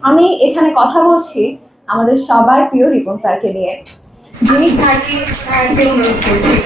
আমি এখানে কথা বলছি আমাদের সবার প্রিয় রিপন স্যারকে নিয়ে, যিনি স্যারকে অনুরোধ করছি।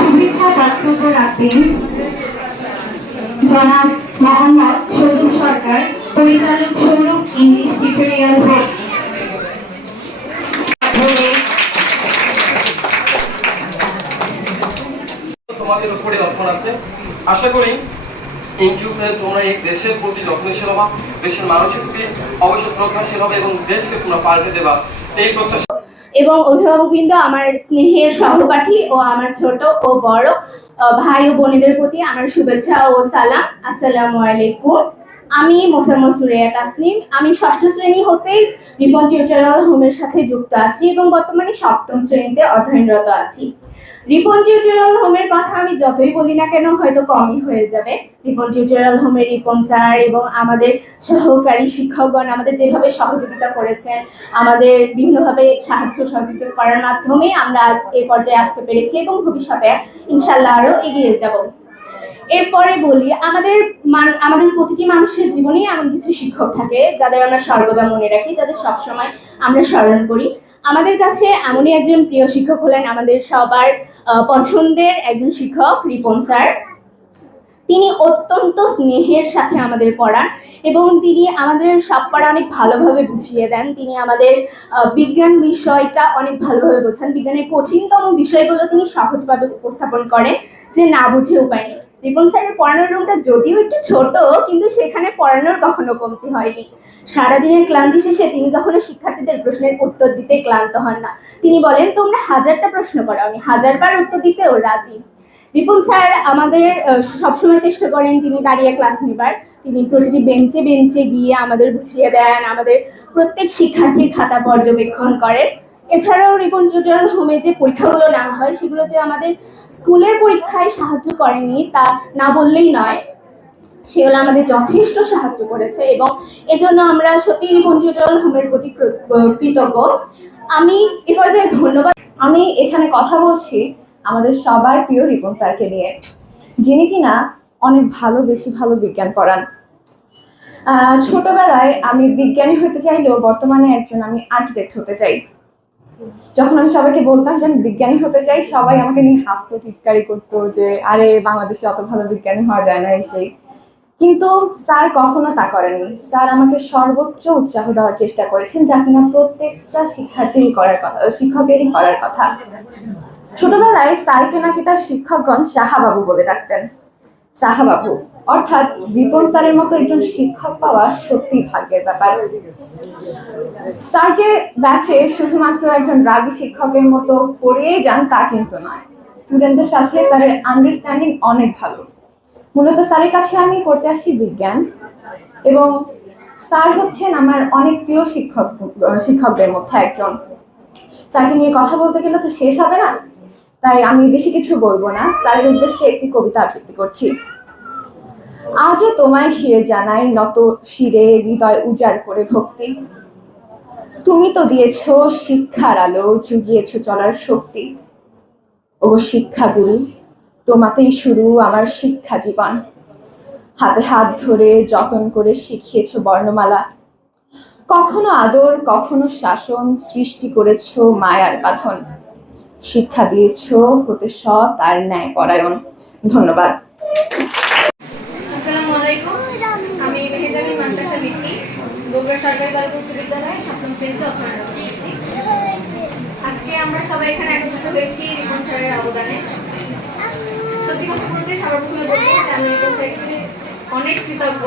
শুভেচ্ছা বক্তব্য রাখবেন জনাব মোহাম্মদ সৌরভ সরকার, পরিচালক সৌরভ ইংলিশ টিউটোরিয়াল বোর্ড। তোমাদের উপরে অর্পণ আছে। আশা করি ইনক্লুসিভ তোমরা এই দেশের প্রতি যত্নশীল হবা, দেশের মানুষের প্রতি অবশ্যই শ্রদ্ধাশীল হবে এবং দেশকে তোমরা পাল্টে দেবা, এই প্রত্যাশা। এবং অভিভাবকবৃন্দ, আমার স্নেহের সহপাঠী ও আমার ছোট ও বড় ভাই ও বোনেদের প্রতি আমার শুভেচ্ছা ও সালাম। আসসালামু আলাইকুম। আমি মোসাম্মদ সুরাইয়া তাসনিম। আমি ষষ্ঠ শ্রেণী হতেই রিপন টিউটোরিয়াল হোমের সাথে যুক্ত আছি এবং বর্তমানে সপ্তম শ্রেণীতে অধ্যয়নরত আছি। রিপন টিউটোরিয়াল হোমের কথা আমি যতই বলি না কেন হয়তো কমই হয়ে যাবে। রিপন টিউটোরিয়াল হোমের রিপন স্যার এবং আমাদের সহকারী শিক্ষকগণ আমাদের যেভাবে সহযোগিতা করেছেন, আমাদের বিভিন্নভাবে সাহায্য সহযোগিতা করার মাধ্যমে আমরা আজ এই পর্যায়ে আসতে পেরেছি এবং ভবিষ্যতে ইনশাল্লাহ আরও এগিয়ে যাব। এরপরে বলি, আমাদের প্রতিটি মানুষের জীবনেই এমন কিছু শিক্ষক থাকে যাদের আমরা সর্বদা মনে রাখি, যাদের সবসময় আমরা স্মরণ করি। আমাদের কাছে এমনই একজন প্রিয় শিক্ষক হলেন আমাদের সবার পছন্দের একজন শিক্ষক রিপন স্যার। তিনি অত্যন্ত স্নেহের সাথে আমাদের পড়ান এবং তিনি আমাদের সব পড়া অনেক ভালোভাবে বুঝিয়ে দেন। তিনি আমাদের বিজ্ঞান বিষয়টা অনেক ভালোভাবে বোঝান। বিজ্ঞানের কঠিনতম বিষয়গুলো তিনি সহজভাবে উপস্থাপন করেন, যে না বুঝে উপায় নেই। রিপন স্যারের পড়ানোর রুমটা যদিও একটু ছোট, কিন্তু সেখানে পড়ানোর কখনো কমতি হয়নি। সারাদিনের ক্লান্তি শেষে তিনি কখনো শিক্ষার্থীদের প্রশ্নের উত্তর দিতে ক্লান্ত হন না। তিনি বলেন, তোমরা 1000টা প্রশ্ন করো, আমি 1000বার উত্তর দিতেও রাজি। রিপন স্যার আমাদের সবসময় চেষ্টা করেন তিনি দাঁড়িয়ে ক্লাস নেবার। তিনি প্রতিটি বেঞ্চে বেঞ্চে গিয়ে আমাদের বুঝিয়ে দেন, আমাদের প্রত্যেক শিক্ষার্থীর খাতা পর্যবেক্ষণ করেন। এছাড়াও রিপন টিউটোরিয়াল হোমে যে পরীক্ষাগুলো নেওয়া হয় সেগুলো যে আমাদের স্কুলের পরীক্ষায় সাহায্য করেনি তা না বললেই নয়, সেগুলো আমাদের যথেষ্ট সাহায্য করেছে এবং এজন্য আমরা সত্যি রিপন টিউটোরিয়াল হোমের প্রতি কৃতজ্ঞ। আমি এ পর্যায়ে ধন্যবাদ। আমি এখানে কথা বলছি আমাদের সবার প্রিয় রিপন স্যারকে নিয়ে, যিনি কিনা অনেক বেশি ভালো বিজ্ঞান পড়ান। ছোটবেলায় আমি বিজ্ঞানী হতে চাইলেও বর্তমানে আমি আর্কিটেক্ট হতে চাই। যখন আমি সবাইকে বলতাম যে আমি বিজ্ঞানী হতে চাই, সবাই আমাকে নিয়ে হাসতো, টিটকারি করতো যে আরে বাংলাদেশে অত ভালো বিজ্ঞানী হওয়া যায় না সেই। কিন্তু স্যার কখনো তা করেননি। স্যার আমাকে সর্বোচ্চ উৎসাহ দেওয়ার চেষ্টা করেছেন, যা কিনা প্রত্যেকটা শিক্ষার্থীরই করার কথা, শিক্ষকেরই করার কথা। ছোটবেলায় স্যারকে নাকি তার শিক্ষকগণ সাহাবাবু বলে ডাকতেন। সাহাবাবু অর্থাৎ রিপন স্যারের মতো একজন শিক্ষক পাওয়া সত্যি ভাগ্যের ব্যাপার। স্যার যে ব্যাচে শুধুমাত্র একজন রাগী শিক্ষকের মতো পড়িয়েই যান তা কিন্তু নয়। স্টুডেন্টদের সাথে স্যারের আন্ডারস্ট্যান্ডিং অনেক ভালো। মূলত স্যারের কাছে আমি করতে আসি বিজ্ঞান, এবং স্যার হচ্ছেন আমার অনেক প্রিয় শিক্ষকদের মধ্যে একজন। স্যারকে নিয়ে কথা বলতে গেলে তো শেষ হবে না, তাই আমি বেশি কিছু বলবো না। স্যারের উদ্দেশ্যে একটি কবিতা আবৃত্তি করছি। আজও তোমায় শিরে জানাই নত শিরে, হৃদয় উজাড় করে ভক্তি। তুমি তো দিয়েছ শিক্ষার আলো, জুগিয়েছ চলার শক্তি। ও শিক্ষাগুরু, তোমাতেই শুরু আমার শিক্ষা জীবন। হাতে হাত ধরে যতন করে শিখিয়েছ বর্ণমালা। কখনো আদর, কখনো শাসন, সৃষ্টি করেছ মায়ার বাঁধন। শিক্ষা দিয়েছ হতে সৎ আর ন্যায় পরায়ণ। ধন্যবাদ। আসসালামু আলাইকুম। আমি মেহেজাবিন মান্তাসা বিথি, বগুড়া সরকারি বালিকা উচ্চ বিদ্যালয়ে সপ্তম শ্রেণীতে অধ্যয়নরত আছি। আজকে আমরা সবাই এখানে একত্রিত হয়েছি রিপন স্যারের অবদানে। সত্যি কথা বলতে সর্বপ্রথমে বলবো যে আমি রিপন স্যারের কাছে অনেক কৃতজ্ঞ।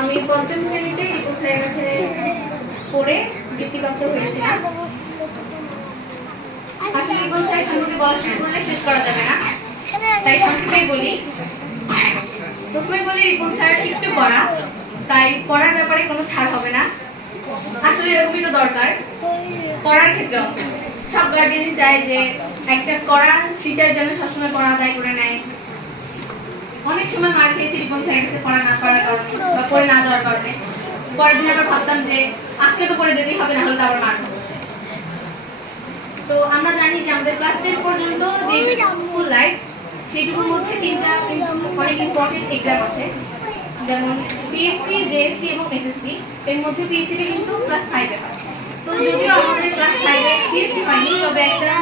আমি পঞ্চম শ্রেণীতে রিপন স্যারের কাছে পড়ে বৃত্তিপ্রাপ্ত হয়েছিলাম। আসলে রিপন স্যারের সম্পর্কে বলা শুরু করলে শেষ করা যাবে না, তাই সংক্ষেপে বলি। প্রথমে বলি রিপন স্যার একটু কড়া, তাই পড়ার ব্যাপারে কোনো ছাড় হবে না। আসলে এরকমই তো দরকার পড়ার ক্ষেত্রে। সব গার্ডিয়ানই চায় যে একটা কড়া টিচার যেন সবসময় পড়া আদায় করে নেয়। অনেক সময় মার খেয়েছি রিপন স্যারের কাছে পড়া না করার কারণে বা পড়ে না যাওয়ার কারণে। পরের দিন আবার ভাবতাম যে আজকে তো পড়ে যেতেই হবে, না হলে তো আবার মার খাবো। তো আমরা জানি যে আমাদের ক্লাস 10 পর্যন্ত যে স্কুল লাইফ, সেইটুকুর মধ্যে তিনটা কিন্তু অনেক ইম্পর্টেন্ট এক্সাম আছে, যেমন পিএসসি, জেএসসি এবং এসএসসি। এর মধ্যে পিএসসিটা কিন্তু ক্লাস 5-এ হয়। তো যদিও আমাদের ক্লাস 5-এ পিএসসি হয়নি, তবে একটা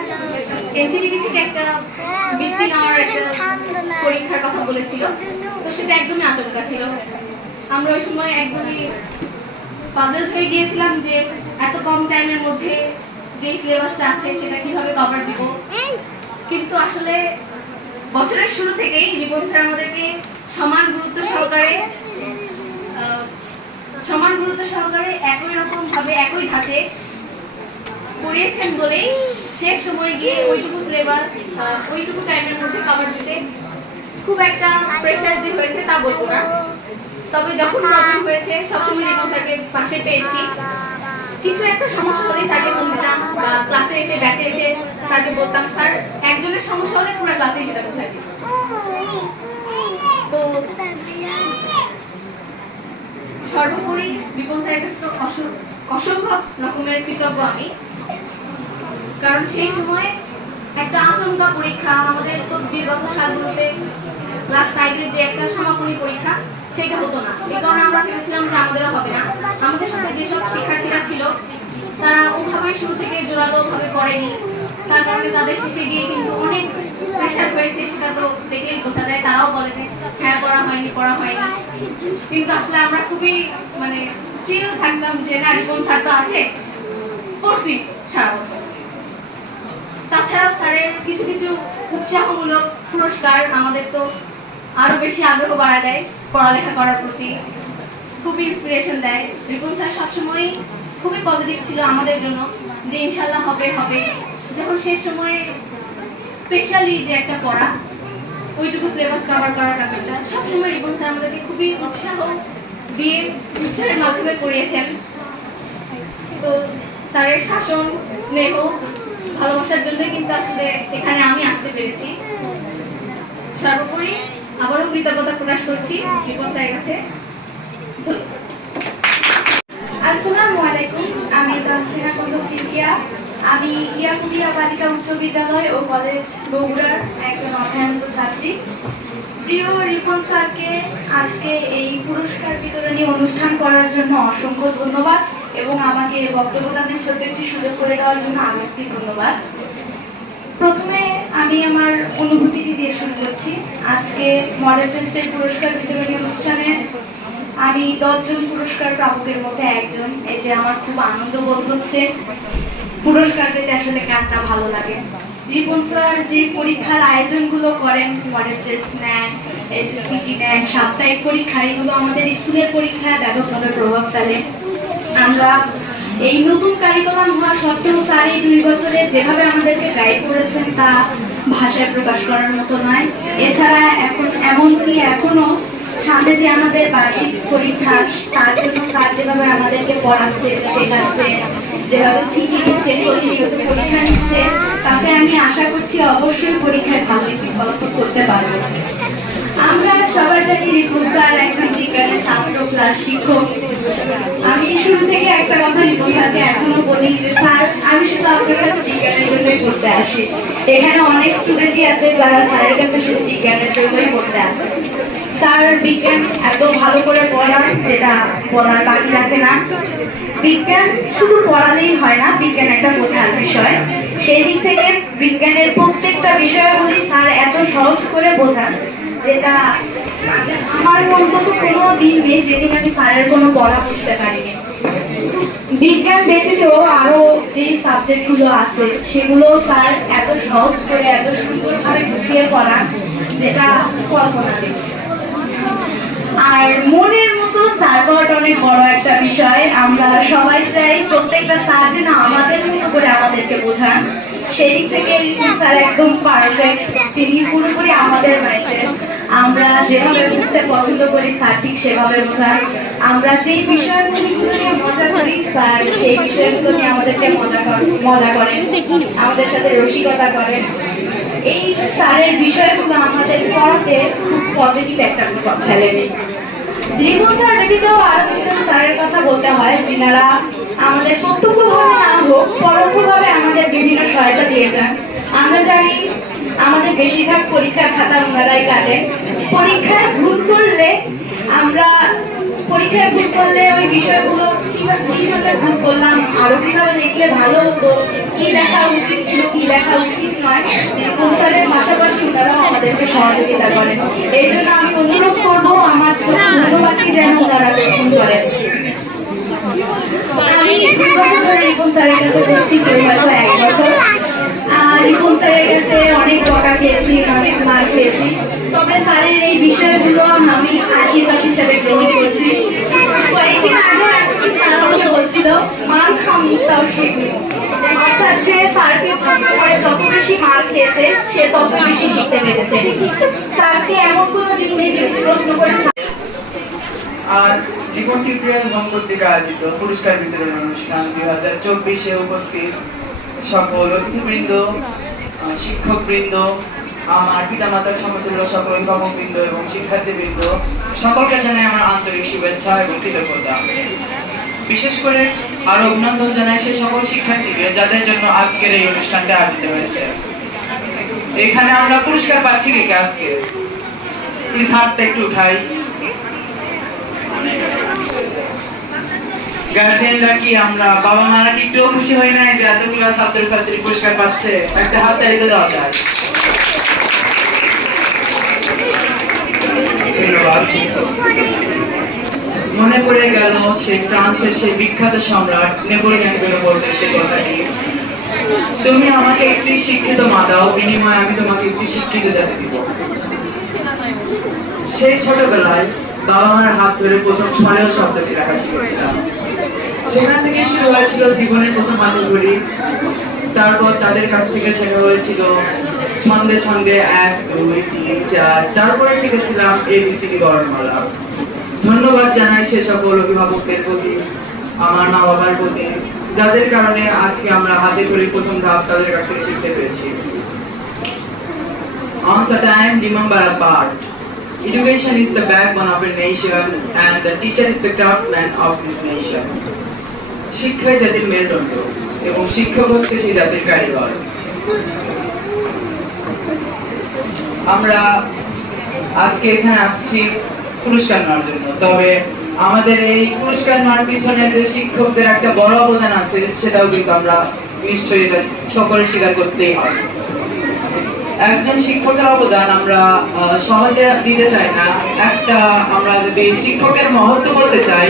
এনসিটিভি থেকে একটা বৃত্তি নেওয়ার একটা পরীক্ষার কথা বলেছিল। তো সেটা একদমই আচমকা ছিল। আমরা ওই সময় একদমই পাজলড হয়ে গিয়েছিলাম যে এত কম টাইমের মধ্যে যে সিলেবাসটা আছে সেটা কিভাবে কভার দিব। কিন্তু আসলে বছরের শুরু থেকেই রিপন স্যার আমাদেরকে সমান গুরুত্ব সহকারে একই রকম ভাবে একই ধাঁচে পড়িয়েছেন বলেই শেষ সময় গিয়ে ওইটুকু সিলেবাস ওইটুকু টাইমের মধ্যে কভার দিতে খুব একটা প্রেশার যে হয়েছে তা বলবো না। তবে যখন প্রবলেম হয়েছে সবসময় রিপন স্যারকে পাশে পেয়েছি। কিছু একটা সমস্যা হলেই স্যারকে ফোন দিতাম বা ক্লাসে এসে ব্যাচে এসে স্যারকে বলতাম, স্যার একজনের সমস্যা হলে পুরো ক্লাসে সেটা বোঝাই দিত। তো সর্বোপরি রিপন স্যারের কাছে তো অসম্ভব রকমের কৃতজ্ঞ আমি, কারণ সেই সময় একটা আচমকা পরীক্ষা, আমাদের তো বিগত সালগুলোতে ক্লাস 5-এর যে একটা সমাপনী পরীক্ষা সেটা হতো না। এই কারণে আমরা ভেবেছিলাম যে আমাদেরও হবে না। আমাদের সাথে যেসব শিক্ষার্থীরা ছিল তারা ওভাবে শুরু থেকে জোরালোভাবে পড়েনি, তার কারণে তাদের শেষে গিয়ে কিন্তু অনেক প্রেশার হয়েছে। সেটা তো দেখলেই বোঝা যায়, তারাও বলে যে হ্যাঁ পড়া হয়নি। কিন্তু আসলে আমরা খুবই চিল থাকতাম যে না, রিপন স্যার তো আছে, পড়ছি সারা বছর। তাছাড়াও স্যারের কিছু কিছু উৎসাহমূলক পুরস্কার আমাদের তো আরো বেশি আগ্রহ বাড়ায় দেয় পড়ালেখা করার প্রতি, খুবই ইন্সপিরেশন দেয়। রিপন স্যার সবসময় খুবই পজিটিভ ছিল আমাদের জন্য যে ইনশাল্লাহ হবে। যখন শেষ সময়ে স্পেশালি যে একটা পড়া, ওইটুকু সিলেবাস কভার করার ব্যাপারটা, সবসময় রিপন স্যার আমাদেরকে খুবই উৎসাহ দিয়ে উৎসাহের মাধ্যমে পড়িয়েছেন। তো স্যারের শাসন, স্নেহ, ভালোবাসার জন্যই কিন্তু আসলে এখানে আমি আসতে পেরেছি। সর্বোপরি আবারও কৃতজ্ঞতা প্রকাশ করছি রিপন স্যারের কাছে। আসসালামু আলাইকুম, আমি তানসিনা কুন্ডু সিথিয়া। আমি ইয়াকুবিয়া বালিকা উচ্চ বিদ্যালয় ও কলেজ বগুড়ার একজন অধ্যয়নরত ছাত্রী। প্রিয় রিপন স্যারকে আজকে এই পুরস্কার বিতরণী অনুষ্ঠান করার জন্য অসংখ্য ধন্যবাদ এবং আমাকে বক্তব্য দানের ছোট্ট একটি সুযোগ করে দেওয়ার জন্য আরও একটি ধন্যবাদ। প্রথমে আমি আমার অনুভূতিটি দিয়ে শুরু করছি। আজকে মডেল টেস্টের পুরস্কার বিতরণী অনুষ্ঠানে আমি 10 জন পুরস্কার প্রাপকের মধ্যে একজন। এতে আমার খুব আনন্দ বোধ হচ্ছে। পুরস্কার পেতে আসলে কার না ভালো লাগে। রিপন স্যার যে পরীক্ষার আয়োজনগুলো করেন, মডেল টেস্ট নেন, এইচএসসি নেন, সাপ্তাহিক পরীক্ষা, এগুলো আমাদের স্কুলের পরীক্ষায় ব্যাপকভাবে প্রভাব ফেলে। আমরা এই নতুন কারিকুলাম হওয়া সত্ত্বেও স্যার এই 2 বছরে যেভাবে আমাদেরকে গাইড করেছেন তা ভাষায় প্রকাশ করার মতো নয়। এছাড়া এমনকি এখনো সামনে যে আমাদের বার্ষিক পরীক্ষা, তার জন্য স্যার যেভাবে আমাদেরকে পড়াচ্ছে, শেখাচ্ছে, যেভাবে থিকি নিচ্ছে, প্রতিনিয়ত পরীক্ষা নিচ্ছে, তাতে আমি আশা করছি অবশ্যই পরীক্ষায় ভালো ফলাফল করতে পারবো। আমরা সবাই জানি রিপন স্যার একজন বিজ্ঞানের ছাত্র প্লাস শিক্ষক। আমি শুরু থেকে একটা কথা রিপন স্যারকে এখনো বলি যে স্যার, আমি শুধু আপনার কাছে বিজ্ঞানের জন্যই পড়তে আসি। এখানে অনেক স্টুডেন্টই আছে যারা স্যারের কাছে শুধু বিজ্ঞানের জন্যই পড়তে আসে। স্যার বিজ্ঞান এত ভালো করে পড়ান যেটা বলার বাকি রাখে না। বিজ্ঞান শুধু পড়ালেই হয় না, বিজ্ঞান একটা বোঝার বিষয়। সেই দিক থেকে বিজ্ঞানের প্রত্যেকটা বিষয়াবলী স্যার এত সহজ করে বোঝান যেটা আমার অন্তত কোনো দিন নেই যেদিন আমি স্যারের কোনো পড়া বুঝতে পারিনি। বিজ্ঞান ব্যতীত আরো যে সাবজেক্টগুলো আছে সেগুলো স্যার এত সহজ করে এত সুন্দরভাবে গুছিয়ে পড়ান যেটা কল্পনাতীত। আর মনের মতো স্যার হওয়াটা অনেক বড় একটা বিষয়। আমরা সবাই চাই প্রত্যেকটা স্যার যেন আমাদের মতো করে আমাদেরকে বোঝান। সেই দিক থেকে রিপন স্যার একদম পারফেক্ট। তিনি পুরোপুরি আমাদের মাইন্ডে। আমরা যেভাবে বুঝতে পছন্দ করি স্যার ঠিক সেভাবে বোঝান। আমরা যেই বিষয়গুলো নিয়ে মজা করি স্যার সেই বিষয়গুলো নিয়ে আমাদেরকে মজা করেন, আমাদের সাথে রসিকতা করেন। এই স্যারের বিষয়গুলো আমাদের পড়াতে খুব পজিটিভ একটা প্রভাব ফেলে। রিপন স্যার ব্যতীত আরো দুজন স্যারের কথা বলতে হয় যিনারা আমাদের প্রত্যক্ষভাবে না হোক পরোক্ষভাবে আমাদের বিভিন্ন সহায়তা দিয়ে যান। আমরা জানি আমাদের বেশিরভাগ পরীক্ষার খাতা ওনারাই কাটেন। পরীক্ষায় ভুল করলে ওই বিষয়গুলো কি জন্য ভুল করলাম, আরো কিভাবে লিখলে ভালো হতো, কি লেখা উচিত ছিল কি লেখা উচিত নয়, রিপন স্যারের পাশাপাশি ওনারাও আমাদেরকে সহযোগিতা করেন। এই জন্য আমি অনুরোধ করবো আমার ছোট ধন্যবাদকে যেন ওনারা গ্রহণ করেন। আমি 2 বছর ধরে রিপন স্যারের কাছে পড়ছি, কেউ হয়তো 1 বছর। রিপন স্যারের কাছে অনেক বকা খেয়েছি, অনেক মার খেয়েছি, তবে স্যারের এই বিষয়গুলো আমি আশীর্বাদ হিসাবে গ্রহণ করছি। কয়েকদিন আগে স্যার আমাকে বলছিল মার খামু তাও শিখবো, অর্থাৎ যে স্যারকে প্রশ্ন করে যত বেশি মার খেয়েছে সে তত বেশি শিখতে পেরেছে। স্যারকে এমন কোনো দিন নেই যে প্রশ্ন করে আর রিপন টিউটোরিয়াল বং পত্রিকা আয়োজিত পুরস্কার বিতরণ অনুষ্ঠান 2024-এ উপস্থিত সকল অতিথিবৃন্দ, শিক্ষকবৃন্দ, আমার পিতামাতার সমতুল্য সকল অভিভাবকবৃন্দ এবং শিক্ষার্থীবৃন্দ সকলকে জানাই আমার আন্তরিক শুভেচ্ছা এবং কৃতজ্ঞতা। বিশেষ করে আরো অভিনন্দন জানাই সেই সকল শিক্ষার্থীকে যাদের জন্য আজকের এই অনুষ্ঠানটা আয়োজিত হয়েছে। এখানে আমরা পুরস্কার পাচ্ছি কি আজকে? প্লিজ হাতটা একটু উঠাই। গার্জিয়ানরা কি আমরা বাবা মারা কি একটু খুশি হই নাই যে এতগুলো ছাত্রছাত্রী পুরস্কার পাচ্ছে? একটা হাত তালি তো দেওয়া যায়। মনে পড়ে গেল সেই ফ্রান্সের সেই বিখ্যাত সম্রাট নেপোলিয়ন বলতে সে কথাটি, তুমি আমাকে একটি শিক্ষিত মা দাও, বিনিময়ে আমি তোমাকে একটি শিক্ষিত জাতি দিব। সেই ছোটবেলায় বাবা মার হাত ধরে প্রথম স্মরণীয় শব্দটি রাখা শিখেছিলাম। সেখান থেকে শুরু হয়েছিল জীবনের প্রথম আলোঘড়ি। তারপর তাদের কাছ থেকে শেখা হয়েছিল ছন্দে ছন্দে 1 2 3 4, তারপরে শিখেছিলাম ABCD বর্ণমালা। ধন্যবাদ জানাই সে সকল অভিভাবকদের প্রতি, আমার মা বাবার প্রতি, যাদের কারণে আজকে আমরা হাতে করে প্রথম ধাপ তাদের কাছ থেকে শিখতে পেরেছি। Once a time, remember a part. Education is the backbone of a nation and the teacher is the craftsman of this nation. শিক্ষাই জাতির মেরুদণ্ড এবং শিক্ষক হচ্ছে সেই জাতির কারিগর। আমরা আজকে এখানে আসছি পুরস্কার নেওয়ার জন্য, তবে আমাদের এই পুরস্কার নেওয়ার পিছনে যে শিক্ষকদের একটা বড় অবদান আছে সেটাও কিন্তু আমরা নিশ্চয়ই সকলে স্বীকার করতেই হবে। একজন শিক্ষকের অবদান আমরা সহজে দিতে চাই না। আমরা যদি শিক্ষকের মহত্ব বলতে চাই,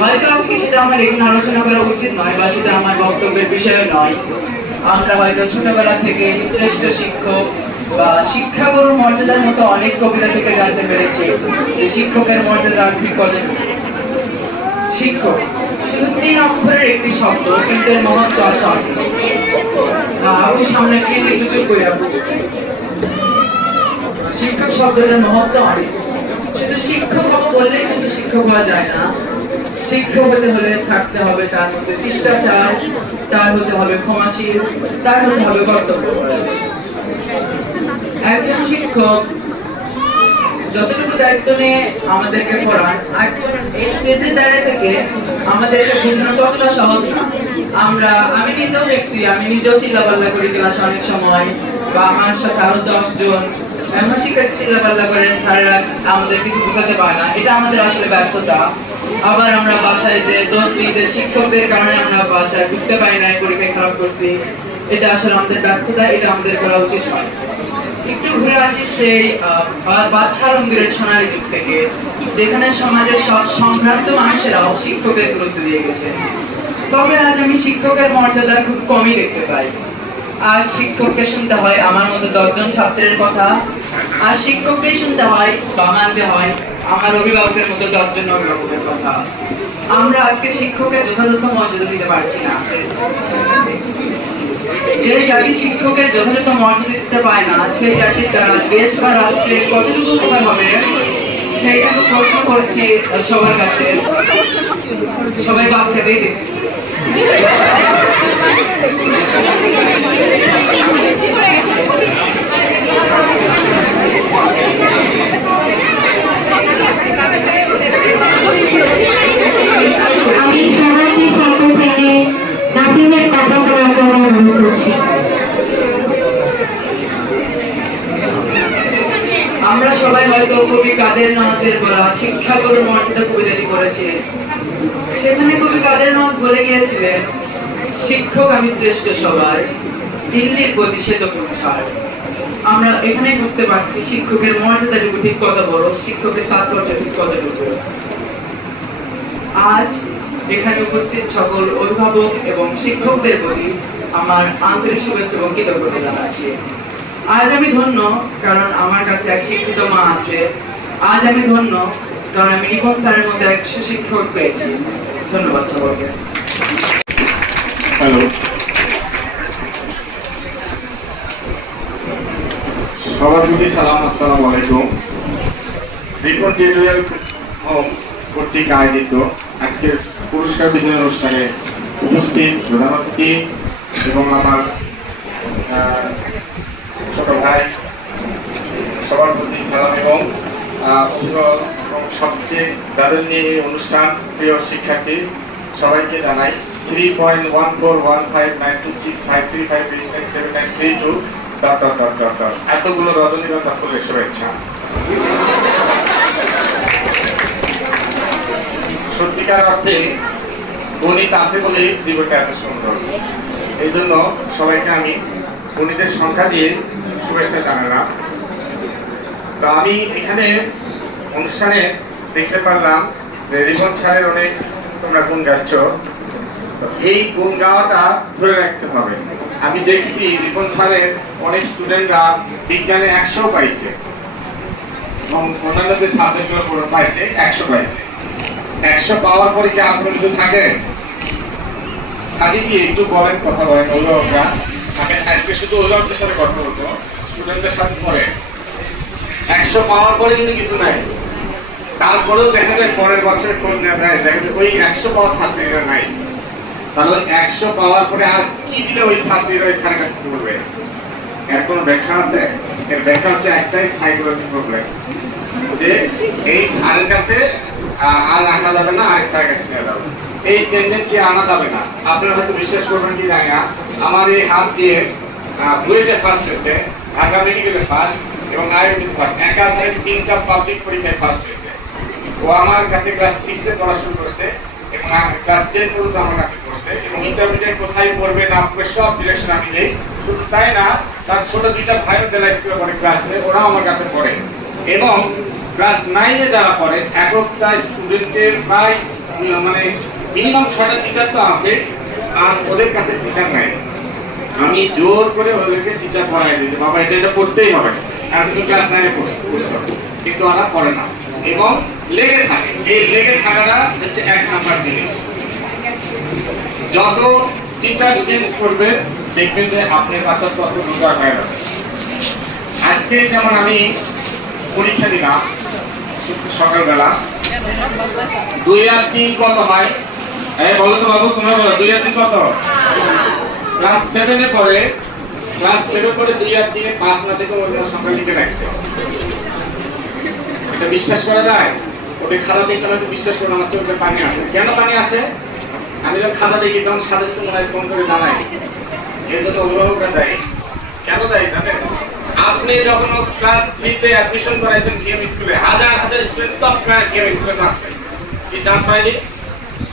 হয়তো আজকে সেটা আমার এখানে আলোচনা করা উচিত নয় বা সেটা আমার বক্তব্যের বিষয় নয়। আমরা হয়তো ছোটবেলা থেকে শ্রেষ্ঠ শিক্ষক বা শিক্ষাগুরুর মর্যাদার মতো অনেক কবিতা থেকে জানতে পেরেছি যে শিক্ষকের মর্যাদা ঠিক করে। শিক্ষক শুধু 3 অক্ষরের একটি শব্দ, কিন্তু এর মহত্ব আসা আপু সামনে একটু চুপ করে আপু। শিক্ষক শব্দটার মহত্ব অনেক। শুধু শিক্ষক হবো বললে কিন্তু শিক্ষক হওয়া যায় না। শিক্ষক হতে হলে থাকতে হবে তার মধ্যে শিষ্টাচার, তার হতে হবে ক্ষমাশীল, তার হতে হবে কর্তব্য। একজন শিক্ষক যতটুকু দায়িত্ব নিয়ে আমাদেরকে পড়ান, এই স্টেজের দাঁড়িয়ে থেকে আমাদেরকে বোঝানো ততটা সহজ না। আমি নিজেও দেখছি, আমি নিজেও চিল্লাপাল্লা করি ক্লাসে অনেক সময়, বা আমার সাথে আরো 10 জন এমন শিক্ষার্থী চিল্লাপাল্লা করে, স্যাররা আমাদের কিছু বোঝাতে পারে না। এটা আমাদের আসলে ব্যর্থতা। আবার আমরা বাসায় যে দোষ দিই যে শিক্ষকদের কারণে আমরা বাসায় বুঝতে পারি না, পরীক্ষায় খারাপ করছি, এটা আসলে আমাদের ব্যর্থতা। এটা আমাদের করা উচিত নয়। একটু ঘুরে আসি সেই বাদশাহ রঙ্গের সোনালী যুগ থেকে, যেখানে সমাজের সব সম্ভ্রান্ত মানুষেরাও শিক্ষকের গুরুত্ব দিয়ে গেছে। তবে আজ আমি শিক্ষকের মর্যাদা খুব কমই দেখতে পাই। আজ শিক্ষককে শুনতে হয় আমার মতো 10 জন ছাত্রের কথা, আর শিক্ষককেই শুনতে হয় বা মানতে হয় আমার অভিভাবকের মতো 10 জন অভিভাবকের কথা। আমরা আজকে শিক্ষকের যথাযথ মর্যাদা দিতে পারছি না। যে জাতি শিক্ষকের যথাযথ মর্যাদা দিতে পায় না, সেই জাতির দ্বারা দেশ বা রাষ্ট্রে কতটুকু উপকার হবে সেইটা তো প্রশ্ন করছি সবার কাছে। সবাই বাচ্চাদের আমি সবাইকে সকল থেকে নাফিমের কথা বলার জন্য অনুরোধ করছি। আমরা সবাই হয়তো কবি কাদের নওয়াজের বলা শিক্ষাগুরুর মর্যাদা কবিতাটি করেছি। সেখানে কবি কাদের নওয়াজ বলে গিয়েছিলেন, শিক্ষক আমি শ্রেষ্ঠ সবার, দিল্লির প্রতি সে তো ছাড়। আমরা এখানেই বুঝতে পারছি শিক্ষকের মর্যাদাটুকু ঠিক কত বড়, শিক্ষকের তাৎপর্য ঠিক কতটুকু। আজ এখানে উপস্থিত সকল অভিভাবক এবং শিক্ষকদের প্রতি আমার আন্তরিক শুভেচ্ছা এবং কৃতজ্ঞতা জানাচ্ছি। আজ আমি ধন্য কারণ আমার কাছে এক শিক্ষিত মা আছে। আজ আমি ধন্য কারণ আমি রিপন স্যারের মধ্যে এক সুশিক্ষক পেয়েছি। ধন্যবাদ সকলকে। হ্যালো, সবার প্রতি সালাম, আসসালামু আলাইকুম। রিপন টিউটোরিয়াল হোম কর্তৃক আয়োজিত আজকের পুরস্কার বিতরণ অনুষ্ঠানে উপস্থিত প্রধান অতিথি এবং আমার ছোট ভাই, সবার প্রতি সালাম এবং সবচেয়ে যাদের নিয়ে এই অনুষ্ঠান, প্রিয় শিক্ষার্থী সবাইকে জানাই 3.141592653538792 ... এতগুলো রজনীগন্ধা ফুলের শুভেচ্ছা। সত্যিকার অর্থে গণিত আছে বলে জীবনটা এত সুন্দর। এই জন্য সবাইকে আমি গণিতের সংখ্যা দিয়ে শুভেচ্ছা জানালাম। তো আমি এখানে অনুষ্ঠানে দেখতে পারলাম যে রিপন স্যারের অনেক তোমরা গুণ গাচ্ছ। এই গুণ গাওয়াটা ধরে রাখতে হবে। আমি দেখছি রিপন স্যারের অনেক স্টুডেন্টরা বিজ্ঞানে 100 পাইছে এবং অন্যান্য যে সাবজেক্টগুলো পাইছে 100 পাইছে। 100 পাওয়ার পরে কি আপনার কিছু থাকে কি? একটু বলেন, কথা বলেন অভিভাবকরা। আমি আজকে শুধু অভিভাবকদের সাথে কথা বলবো, স্টুডেন্টদের সাথে পরে 100 পাওয়ার পরে কিন্তু কিছু নাই। তারপরেও দেখা যায় পরের বছরে ফোন দেওয়া যায়, দেখা যায় ওই 100 পাওয়ার ছাত্রীরা নাই। তাহলে 100 পাওয়ার পরে আর কি দিলে ওই ছাত্রীরা ওই স্যারের কাছে বলবে? এর কোনো ব্যাখ্যা আছে? এর ব্যাখ্যা হচ্ছে একটাই, সাইকোলজি প্রবলেম। যে এই স্যারের কাছে আর রাখা যাবে না, আরেক স্যারের কাছে নেওয়া যাবে, এই টেন্ডেন্সি আনা যাবে না। আপনারা হয়তো বিশ্বাস করবেন কি জানি না, আমার এই হাত দিয়ে বুয়েটে ফার্স্ট হয়েছে, ঢাকা মেডিকেলে ফার্স্ট এবং আইআইটি ফার্স্ট, একাধারে 3টা পাবলিক পরীক্ষায় ফার্স্ট হয়েছে। ও আমার কাছে ক্লাস 6-এ পড়া শুরু করছে এবং ক্লাস 10 পর্যন্ত আমার কাছে পড়ছে এবং ইন্টারমিডিয়েট কোথায় পড়বে না পড়বে সব ডিরেকশন আমি দেই। শুধু তাই না, তার ছোট 2টা ভাইও জেলা স্কুলে পড়ে ক্লাসে, ওরাও আমার কাছে পড়ে। এবং ক্লাস 9-এ যারা পড়ে একটা স্টুডেন্টের প্রায় মিনিমাম 6টা টিচার তো আছে, আর ওদের কাছে টিচার নাই। আমি জোর করে ওদেরকে টিচার পড়াই দিই, বাবা এটা পড়তেই হবে, আর কিন্তু ক্লাস 9-এ পড়তে, কিন্তু ওরা পড়ে না এবং লেগে থাকে। এই লেগে থাকাটা হচ্ছে 1 নাম্বার জিনিস। যত টিচার চেঞ্জ করবে দেখবেন যে আপনার বাচ্চা তত রোজগার হয়ে যাবে। আজকে যেমন আমি পরীক্ষা দিলাম সকালবেলা, 2 আর 3 কত হয়? বলো তো বাবু, তোমরা বলো 2 আর 3 কত? ক্লাস 7-এ পড়ে, ক্লাস 7 পড়ে 2 আর 3-এ 5 না থেকে অন্য সংখ্যা লিখে রাখছে। এটা বিশ্বাস করা যায়? ওদের খাতা দেখতে হয়তো বিশ্বাস করে আমার চোখে পানি আসে। কেন পানি আসে? আমি যখন খাতা দেখি তখন সাথে সাথে মনে হয় ফোন করে জানাই। এর জন্য অভিভাবকরা দেয়। কেন দেয় জানেন? আপনি যখন ক্লাস 3-তে অ্যাডমিশন করাইছেন ডিএম স্কুলে, হাজার হাজার স্টুডেন্ট টপ ক্লাস ডিএম স্কুলে থাকছে, কি চান্স পায়নি?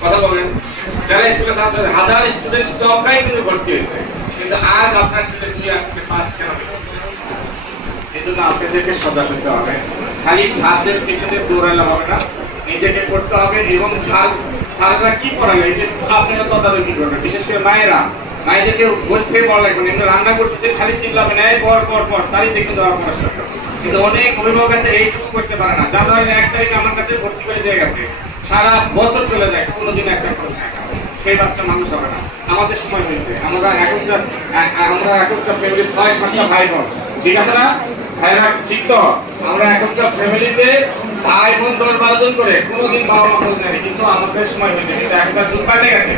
কথা বলেন। যারা স্কুলে চান্স পায়, হাজার স্টুডেন্ট টপ ক্লাস কিন্তু ভর্তি হয়েছে, কিন্তু আজ আপনার ছেলে 2 আর 5 কেন? আপনাদেরকে সজাগ হতে হবে। খালি ছাত্রের পিছনে দৌড়ালে হবে না, নিজেকে করতে হবে। এবং ছাত্ররা কি পড়ালে আপনারা তদারকি করবেন, বিশেষ করে মায়েদেরকে বসতে পড়া লাগবে। এমনি রান্না করতেছে, খালি চিল্লাবে না পর পর পর, তাই দেখুন দেওয়ার পড়াশোনা করবে। কিন্তু অনেক অভিভাবক আছে এইটুকু করতে পারে না। জানুয়ারির 1 তারিখে আমার কাছে ভর্তি করে দিয়ে গেছে, সারা বছর চলে যায়, কোনোদিন একটা খরচ থাকে না। সেই বাচ্চা মানুষ হবে না। আমাদের সময় হয়েছে, আমরা এখনকার ফ্যামিলি 6-7টা ভাই বোন, ঠিক আছে না ভাইরা? ঠিক তো? আমরা এখনকার ফ্যামিলিতে ভাই বোন 10-12 জন করে, কোনোদিন বাবা মা খোঁজ নেয়, কিন্তু আমাদের সময় হয়েছে। কিন্তু এখনকার যুগ পাল্টে গেছে,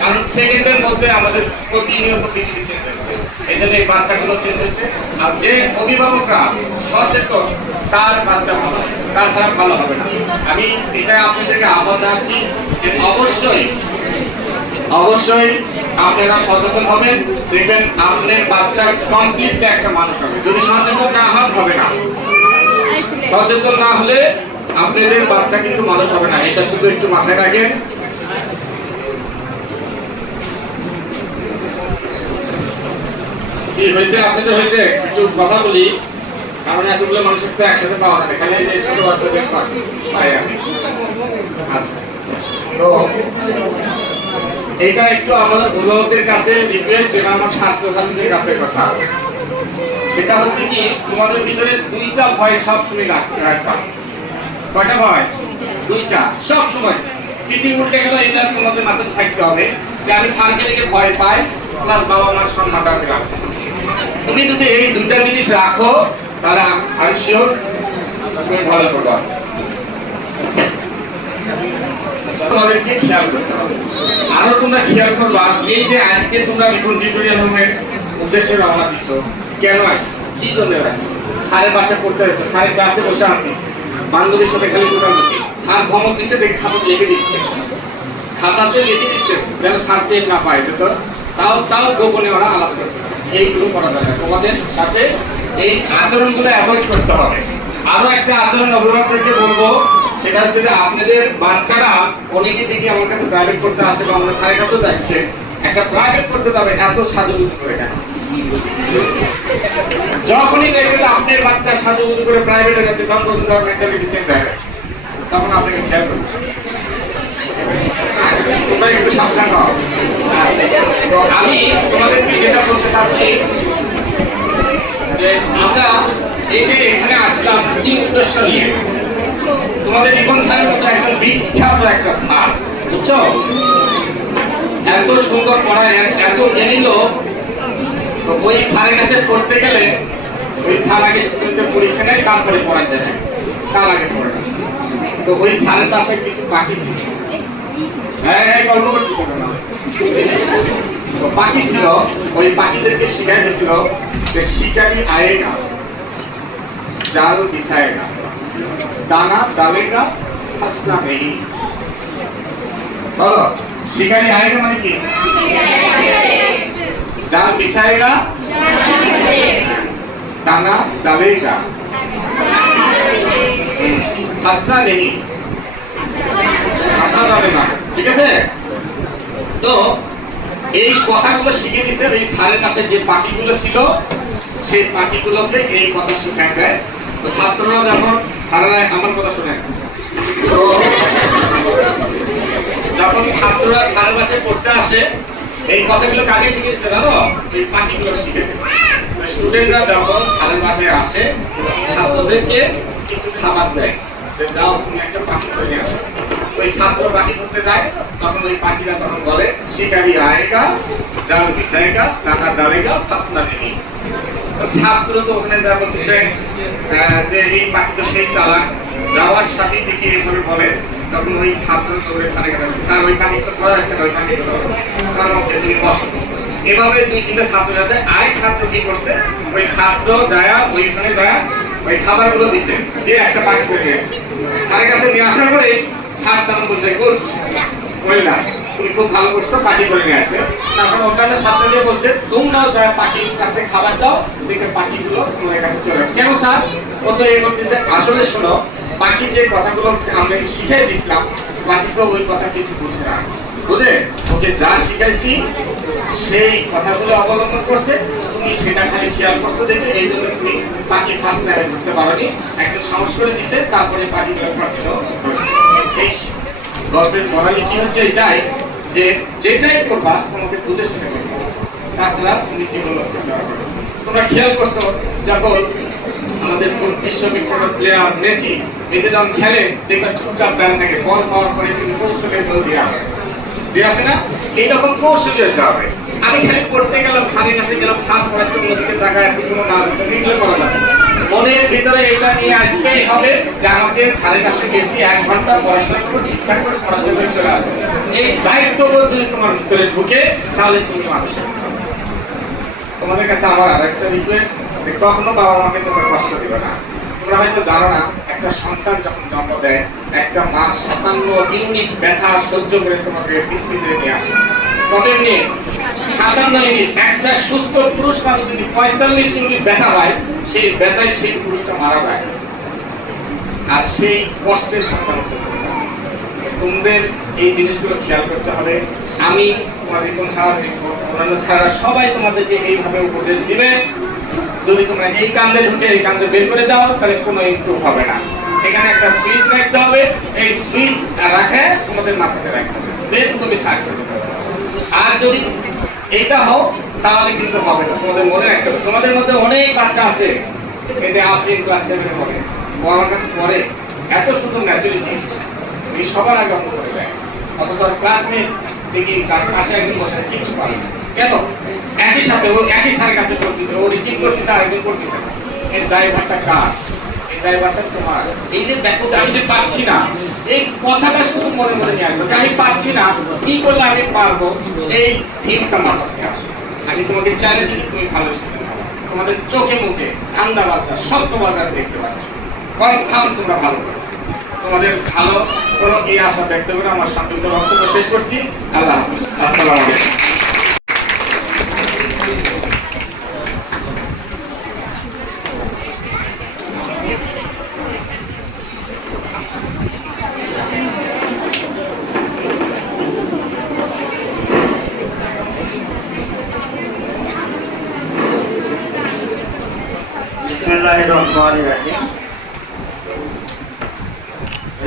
কারণ সেকেন্ডের মধ্যে আমাদের প্রতিনিয়ত পৃথিবী চেঞ্জ হচ্ছে, এই জন্য এই বাচ্চাগুলো চেঞ্জ হচ্ছে। আর যে অভিভাবকরা সচেতন, তার বাচ্চা ভালো, তাছাড়া ভালো হবে না। আমি এটা আপনাদেরকে আহ্বান জানাচ্ছি যে অবশ্যই আপনারা সচেতন হবেন, দেখবেন আপনার বাচ্চা কমপ্লিট একটা মানুষ হবে। যদি সচেতন না হন, হবে না। সচেতন না হলে আপনাদের বাচ্চা কিন্তু মানুষ হবে না, এটা শুধু একটু মাথায় রাখেন। কি হয়েছে আপনাদের? হয়েছে একটু কথা বলি, কারণ এতগুলো মানুষের তো একসাথে পাওয়া যাবে, খালি এই ছোট বাচ্চাদের পাই আমি। আচ্ছা, তো এটা একটু আমাদের অভিভাবকদের কাছে রিকোয়েস্ট, যেটা আমার ছাত্রছাত্রীদের কাছে কথা, সেটা হচ্ছে কি তোমাদের ভিতরে 2টা ভয় সবসময় রাখবা। কয়টা ভয়? 2টা সবসময়। পৃথিবী উল্টে গেল, এটা তোমাদের মাথায় থাকতে হবে যে আমি স্যারকে দেখে ভয় পাই, প্লাস বাবা মার সম্মানটা আমি রাখবো। তুমি যদি এই 2টা জিনিস রাখো, তাহলে আমি শিওর তুমি ভালো করবে। তোমাদেরকে খেয়াল করতে হবে। আরো তোমরা খেয়াল করবা, এই যে আজকে তোমরা বিপুল টিউটোরিয়াল রুমের উদ্দেশ্যে রওনা দিছো, কেন আসছো, কি জন্য আসছো? স্যারের পাশে পড়তে হচ্ছে, স্যারের ক্লাসে বসে আছি, বান্ধবীর সাথে খালি দোকান হচ্ছে, স্যার ধমক দিচ্ছে, দেখে খাতা লিখে দিচ্ছে, খাতাতে লিখে দিচ্ছে যেন স্যার টের না পায়, তো তাও গোপনে ওরা আলাপ করতেছে। এইগুলো করা যাবে। তোমাদের সাথে এই আচরণগুলো অ্যাভয়েড করতে হবে। আরো একটা আচরণ অভিভাবকদেরকে বলবো, সেটা হচ্ছে যে আপনাদের বাচ্চারা অনেকে দেখি আমার কাছে প্রাইভেট করতে আসে বা আমরা স্যারের কাছেও যাচ্ছে, একটা প্রাইভেট করতে যাবে এত সাজুগুজু করে কেন? যখনই দেখবেন আপনার বাচ্চা সাজুগুজু করে প্রাইভেটে যাচ্ছে, তখন বলতে হবে মেন্টালিটি চেঞ্জ হয়ে যাচ্ছে, তখন আপনাকে খেয়াল করতে হবে। তোমরা একটু সাবধান হও। তো আমি তোমাদেরকে যেটা বলতে চাচ্ছি যে আমরা এখানে আসলাম কি উদ্দেশ্য নিয়ে। তোমাদের জীবন স্যারের মতো একজন বিখ্যাত একটা স্যার, বুঝছো? এত সুন্দর পড়ায়, এত জ্ঞানী লোক। তো ওই স্যারের কাছে পড়তে গেলে ওই স্যার আগে স্টুডেন্টের পরীক্ষা নেয়, তারপরে পড়াতে যায়, তার আগে পড়ে। তো ওই স্যারের পাশে কিছু পাখি ছিল, গল্প করতেছিল না, পাখি ছিল। ওই পাখিদেরকে শিখাই দিয়েছিল যে শিকারি আয়েগা, জাল বিছায়েগা, দানা ডালেগা, হাসনা নেই। বলো, শিকারি আয়েগা মানে কি? জাল বিছায়েগা, দানা ডালেগা, হাসনা নেই, হাসা যাবে না, ঠিক আছে? তো এই কথাগুলো শিখে দিচ্ছে এই স্যারের কাছে যে পাখিগুলো ছিল, সেই পাখিগুলোকে এই কথা শিখায় দেয়। তো ছাত্ররা যখন স্যারেরা আমার কথা শুনে, তো যখন ছাত্ররা স্যারের কাছে পড়তে আসে, এই কথাগুলো কাকে শিখে দিচ্ছে জানো? এই পাখিগুলো শিখে দিচ্ছে। স্টুডেন্টরা যখন স্যারের বাসায় আসে, ছাত্রদেরকে কিছু খাবার দেয়, যাও তুমি একটা পাখি ধরে নিয়ে আসো। ওই ছাত্র পাখি ধরতে যায়, তখন ওই পাখিরা তখন বলে শিকারি আয়েগা, জাল বিছায়েগা, দানা ডালেগা, ফাসনা নেই। ছাত্র তো ওখানে যা বলতেছে যে এই পাখি তো সেই চালাক, যাওয়ার সাথে দিকে এভাবে বলে, তখন ওই ছাত্র দৌড়ে স্যারের কাছে বলছে, স্যার ওই পাখি তো ধরা যাচ্ছে না, ওই পাখি তো কারণ তুমি বসো। এভাবে 2-3টা ছাত্র যাচ্ছে। আরেক ছাত্র কি করছে, ওই ছাত্র যায় ওইখানে যায় ওই খাবারগুলো দিছে, দিয়ে একটা পাখি ধরে নিয়েছে। স্যারের কাছে নিয়ে আসার পরে স্যার তখন বলছে, গুড ওয়েল, তুমি খুব ভালো করছো, পাখি করে নিয়ে আসছে। তারপর অন্যান্য ছাত্রদের বলছে, তোমরাও যায় পাখির কাছে খাবার দাও, দেখে পাখিগুলো তোমাদের কাছে চলে। কেন স্যার? ও তো এই বলতেছে, আসলে শোনো, পাখি যে কথাগুলো আমরা শিখিয়ে দিছিলাম, পাখি তো ওই কথা কিছু বুঝে না, বুঝে ওকে যা শিখাইছি সেই কথাগুলো অবলম্বন করছে। তুমি তুমি সেটা খালি খেয়াল করছো দেখে এই জন্য তুমি বাকি ফার্স্ট টাইমে করতে পারোনি, একটু সাহস করে দিছে, তারপরে বাকিগুলো কন্টিনিউ করছে। এই গল্পের মরালি কি হচ্ছে এটাই যে যেটাই করবা তোমাকে বুঝে শুনে করবে, তাছাড়া তুমি কি বলো তোমরা খেয়াল করছো যখন আমাদের বিশ্ববিখ্যাত প্লেয়ার মেসি যখন খেলে দেখবেন চুপচাপ দাঁড়িয়ে থাকে, বল পাওয়ার পরে কিন্তু কৌশলে বল দিয়ে আসে না, এইরকম কৌশলে হতে হবে। আমি খালি পড়তে গেলাম, সারের কাছে গেলাম, সার পড়ার জন্য দিকে টাকা আছে কোনো না এগুলো করা যাবে, মনের ভিতরে এটা নিয়ে আসতেই হবে যে আমাকে সারের কাছে গেছি 1 ঘন্টা পড়াশোনা করবো, ঠিকঠাক করে পড়াশোনা করে চলে আসবে। এই দায়িত্ববোধ যদি তোমার ভিতরে ঢুকে তাহলে তুমি মানুষ। তোমাদের কাছে আমার আরেকটা রিকোয়েস্ট, কখনো বাবা মাকে তোমরা কষ্ট দিবে না। তোমরা হয়তো জানো না, একটা সন্তান যখন জন্ম দেয় একটা মা 57 ইউনিট ব্যথা সহ্য করে তোমাকে পৃথিবীতে নিয়ে আসে। কত ইউনিট? 57 ইউনিট। একটা সুস্থ পুরুষ মানুষ যদি 45 ইউনিট ব্যথা হয়, সেই ব্যথায় সেই পুরুষটা মারা যায়, আর সেই কষ্টের সন্তান তোমাদের এই জিনিসগুলো খেয়াল করতে হবে। আমি তোমাদের কোন ছাড়া সবাই তোমাদেরকে এইভাবে উপদেশ দিবে, যদি তোমরা এই কান্দে ঢুকে এই কান্দে বের করে দাও তাহলে কোনো ইমপ্রুভ হবে না। এখানে একটা সুইচ রাখতে হবে, এই সুইচ রাখে তোমাদের মাথাতে রাখতে হবে, দেন তুমি সাকসেস হবে। আর যদি এটা হোক তাহলে কিন্তু হবে না, তোমাদের মনে রাখতে হবে। তোমাদের মধ্যে অনেক বাচ্চা আছে এতে আফরিন ক্লাস 7 পড়ে, আমার কাছে পড়ে, এত সুন্দর ন্যাচুরালিটি এই সবার আগে অঙ্ক করে দেয়, অথচ ক্লাসমেট দেখি তার পাশে একজন বসে কিছু পারে না। কেন? একই সাথে ও একই স্যারের কাছে পড়তেছে, ও রিসিভ করতেছে আর একজন পড়তেছে না। এর ড্রাইভারটা কার? এই ড্রাইভারটা তোমার। এই যে দেখো আমি যে পাচ্ছি না, এই কথাটা শুধু মনে মনে নিয়ে আসবে, আমি পাচ্ছি না, কি করলে আমি পারবো, এই থিমটা মাথায় আসে। আমি তোমাকে চ্যালেঞ্জ দিই, তুমি ভালো স্টুডেন্ট হবে। তোমাদের চোখে মুখে ঠান্ডা বাজার সত্য বাজার দেখতে পাচ্ছি, কনফার্ম তোমরা ভালো করো। তোমাদের ভালো কোনো এই আশা ব্যক্ত করে আমার সংক্ষিপ্ত বক্তব্য শেষ করছি। আল্লাহ হাফেজ। আসসালামু আলাইকুম। বিসমিল্লাহিররহমানিররহিম।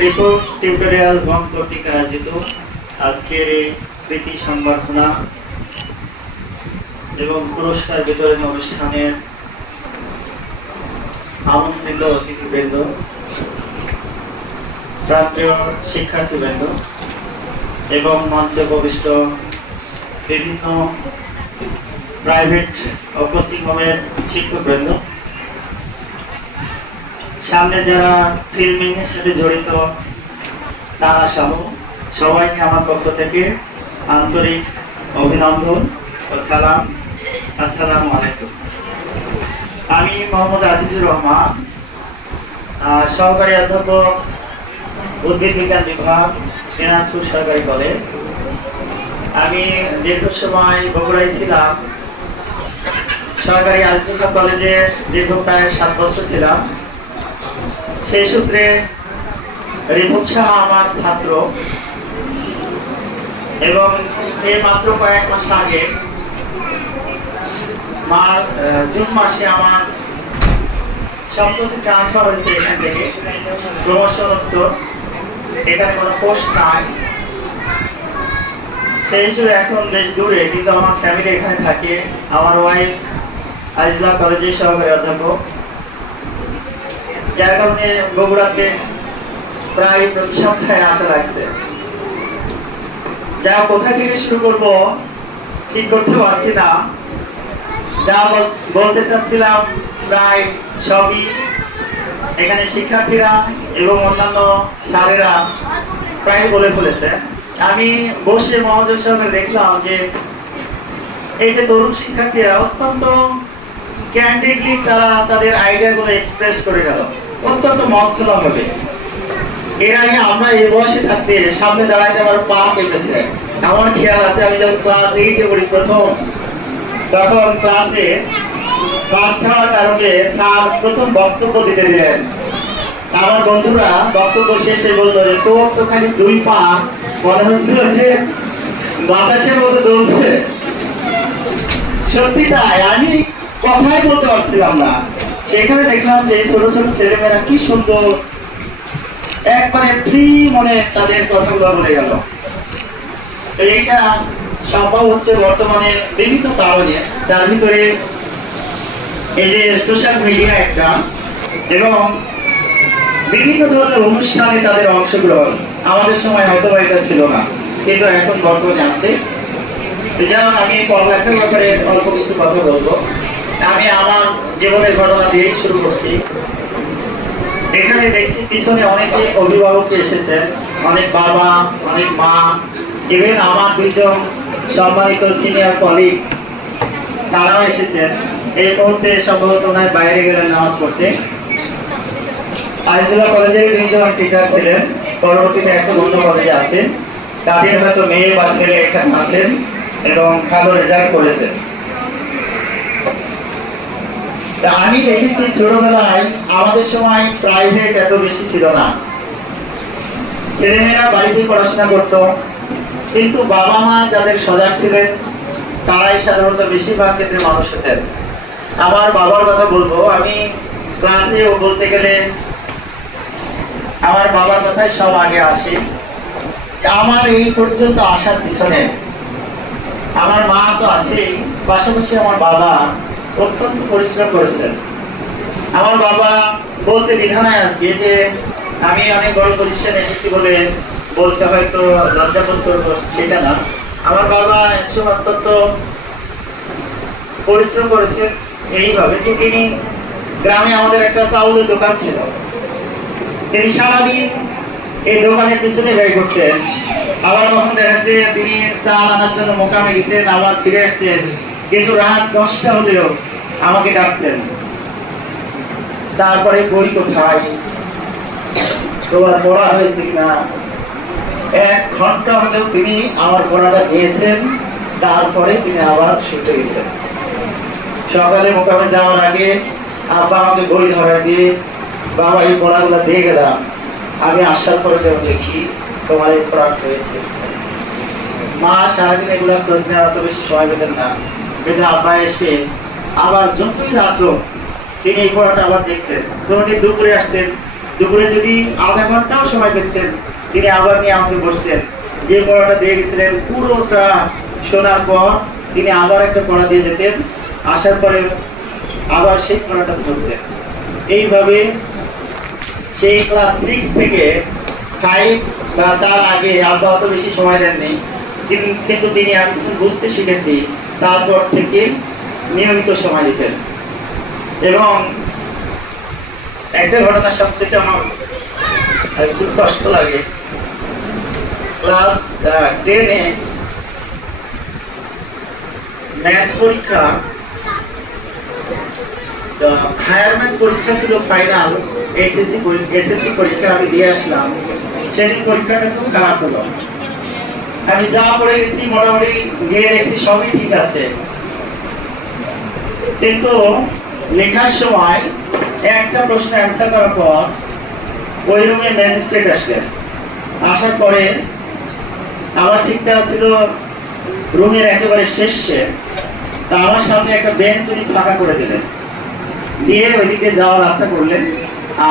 রিপোর্ট টিউটোরিয়াল বং কর্তৃক আয়োজিত আজকের এই প্রীতি সংবর্ধনা এবং পুরস্কার বিতরণী অনুষ্ঠানের আমন্ত্রিত অতিথিবৃন্দ, প্রান্তীয় শিক্ষার্থীবৃন্দ এবং মঞ্চে উপবিষ্ট বিভিন্ন প্রাইভেট ও কোচিং হোমের শিক্ষকবৃন্দ, সামনে যারা ফিল্মিং এর সাথে জড়িত তারা সহ সবাইকে আমার পক্ষ থেকে আন্তরিক অভিনন্দন ও সালাম। আসসালামু আলাইকুম। আমি মোহাম্মদ আজিজুর রহমান, সহকারী অধ্যাপক, উদ্ভিদ বিজ্ঞান বিভাগ, দিনাজপুর সরকারি কলেজ। আমি দীর্ঘ সময় বগুড়ায় ছিলাম, সরকারি আজিজুল্লাহ কলেজে দীর্ঘ প্রায় 7 বছর ছিলাম। সেই সূত্রে রিপন শাহ আমার ছাত্র, এবং এই মাত্র কয়েক মাস আগে জুন মাসে আমার সম্প্রতি ট্রান্সফার হয়েছে এখান থেকে, প্রমোশনোত্তর। এখানে কোনো পোস্ট নাই, সেই হিসেবে এখন বেশ দূরে, কিন্তু আমার ফ্যামিলি এখানে থাকে। আমার ওয়াইফ আজিজুল্লাহ কলেজের সহকারী অধ্যাপক, যার কারণে বগুড়াতে প্রায় প্রতি সপ্তাহে আসা লাগছে। যা কোথা থেকে শুরু করব ঠিক করতে পারছি না, যা বলতে চাচ্ছিলাম প্রায় সবই এখানে শিক্ষার্থীরা এবং অন্যান্য স্যারেরা প্রায় বলে ফেলেছে। আমি বসে মনোযোগ সহকারে দেখলাম যে এই যে তরুণ শিক্ষার্থীরা অত্যন্ত ক্যান্ডিডলি তারা তাদের আইডিয়াগুলো এক্সপ্রেস করে গেল অত্যন্ত মহত্বভাবে। এর আগে আমরা এই বয়সে থাকতে সামনে দাঁড়াইতে আমার পা কেঁপেছে। আমার খেয়াল আছে আমি যখন ক্লাস 8-এ পড়ি প্রথম, তখন ক্লাসে ফার্স্ট হওয়ার কারণে স্যার প্রথম বক্তব্য দিতে দিলেন। আমার বন্ধুরা বক্তব্য শেষে বললো যে তোর তো খালি 2 পা মনে হচ্ছিল যে বাতাসের মতো দুলছে। সত্যি তাই, আমি কথাই বলতে পারছিলাম না। সেখানে দেখলাম যে ছোট ছোট ছেলেমেয়েরা কি সুন্দর একবারে ফ্রি মনে তাদের কথাগুলো বলে গেল। তো এইটা সম্ভব হচ্ছে বর্তমানে বিভিন্ন কারণে, তার ভিতরে এই যে সোশ্যাল মিডিয়া একটা, এবং বিভিন্ন ধরনের অনুষ্ঠানে তাদের অংশগ্রহণ। আমাদের সময় হয়তো এটা ছিল না, কিন্তু এখন বর্তমানে আছে। যেমন আমি পড়ালেখার ব্যাপারে অল্প কিছু কথা বলবো। আমি আমার জীবনের ঘটনা দিয়েই শুরু করছি। এখানে দেখছি পিছনে অনেকে অভিভাবক এসেছেন, অনেক বাবা, অনেক মা, ইভেন আমার দুইজন সম্মানিত সিনিয়র কলিগ তারাও এসেছেন। এই মুহূর্তে সম্ভবত ওনার বাইরে গেলেন নামাজ পড়তে। আজিজুল্লাহ কলেজের দুইজন টিচার ছিলেন, পরবর্তীতে এখন অন্য কলেজে আছেন। তাদের হয়তো মেয়ে বা ছেলে এখানে আছেন এবং ভালো রেজাল্ট করেছেন। আমি দেখেছি ছোটবেলায় আমাদের সময় প্রাইভেট এত বেশি ছিল না, ছেলেমেয়েরা বাড়িতে পড়াশোনা করতো। কিন্তু বাবা মা যাদের সজাগ ছিলেন তারাই সাধারণত বেশিরভাগ ক্ষেত্রে মানুষ হতেন। আমার বাবার কথা বলবো, আমি ক্লাসে ও বলতে গেলে আমার বাবার কথাই সব আগে আসে। আমার এই পর্যন্ত আসার পিছনে আমার মা তো আছেই, পাশাপাশি আমার বাবা অত্যন্ত পরিশ্রম করেছেন। আমার বাবা বলতে দ্বিধানায় আজকে যে আমি অনেক বড় পজিশনে এসেছি বলে বলতে হয়তো লজ্জাবোধ করবো, সেটা না। আমার বাবা একসময় অত্যন্ত পরিশ্রম করেছেন এইভাবে যে তিনি গ্রামে আমাদের একটা চাউলের দোকান ছিল, তিনি সারাদিন এই দোকানের পিছনে ব্যয় করতেন। আবার কখন দেখা যাচ্ছে তিনি চাল আনার জন্য মোকামে গেছেন, আবার ফিরে আসছেন, কিন্তু রাত 10টা হলেও আমাকে ডাকছেন। তারপরে বই কোথায়, তোমার পড়া হয়েছে কিনা, 1 ঘন্টা হলেও তিনি আমার পড়াটা দিয়েছেন। তারপরে তিনি আবার শুতে গেছেন। সকালে মোকামে যাওয়ার আগে আব্বা আমাকে বই ধরা দিয়ে, বাবা এই পড়াগুলো দিয়ে গেলাম, আমি আসার পরে যেমন দেখি তোমার এই পড়া হয়েছে। মা সারাদিন এগুলো খোঁজ নেওয়া অত বেশি সময় পেতেন না, কিন্তু আব্বা এসে আবার যতই রাত হোক তিনি এই পড়াটা আবার দেখতেন। কোনোদিন দুপুরে আসতেন, দুপুরে যদি আধা ঘন্টাও সময় পেতেন তিনি আবার নিয়ে আমাকে বসতেন। যে পড়াটা দিয়ে গেছিলেন পুরোটা শোনার পর তিনি আবার একটা পড়া দিয়ে যেতেন, আসার পরে আবার সেই পড়াটা ধরতেন। এইভাবে সেই ক্লাস 6 থেকে 5 বা তার আগে আব্বা অত বেশি সময় দেননি, কিন্তু তিনি আমি যখন বুঝতে শিখেছি তারপর থেকে নিয়মিত সময় দিতেন। এবং একটা ঘটনা সবচেয়ে আমার খুব কষ্ট লাগে। ক্লাস 10-এ ম্যাথ পরীক্ষা, হায়ার ম্যাথ পরীক্ষা ছিল, ফাইনাল এসএসসি পরীক্ষা আমি দিয়ে আসলাম। সেদিন পরীক্ষাটা খুব খারাপ হলো। আমি যা পড়ে গেছি মোটামুটি গিয়ে দেখছি সবই ঠিক আছে, কিন্তু লেখার সময় একটা প্রশ্ন অ্যান্সার করার পর ওই রুমে ম্যাজিস্ট্রেট আসলেন। আসার পরে আমার সিটটা ছিল রুমের একেবারে শেষে, তা আমার সামনে একটা বেঞ্চ উনি ফাঁকা করে দিলেন, দিয়ে ওইদিকে যাওয়ার রাস্তা করলেন।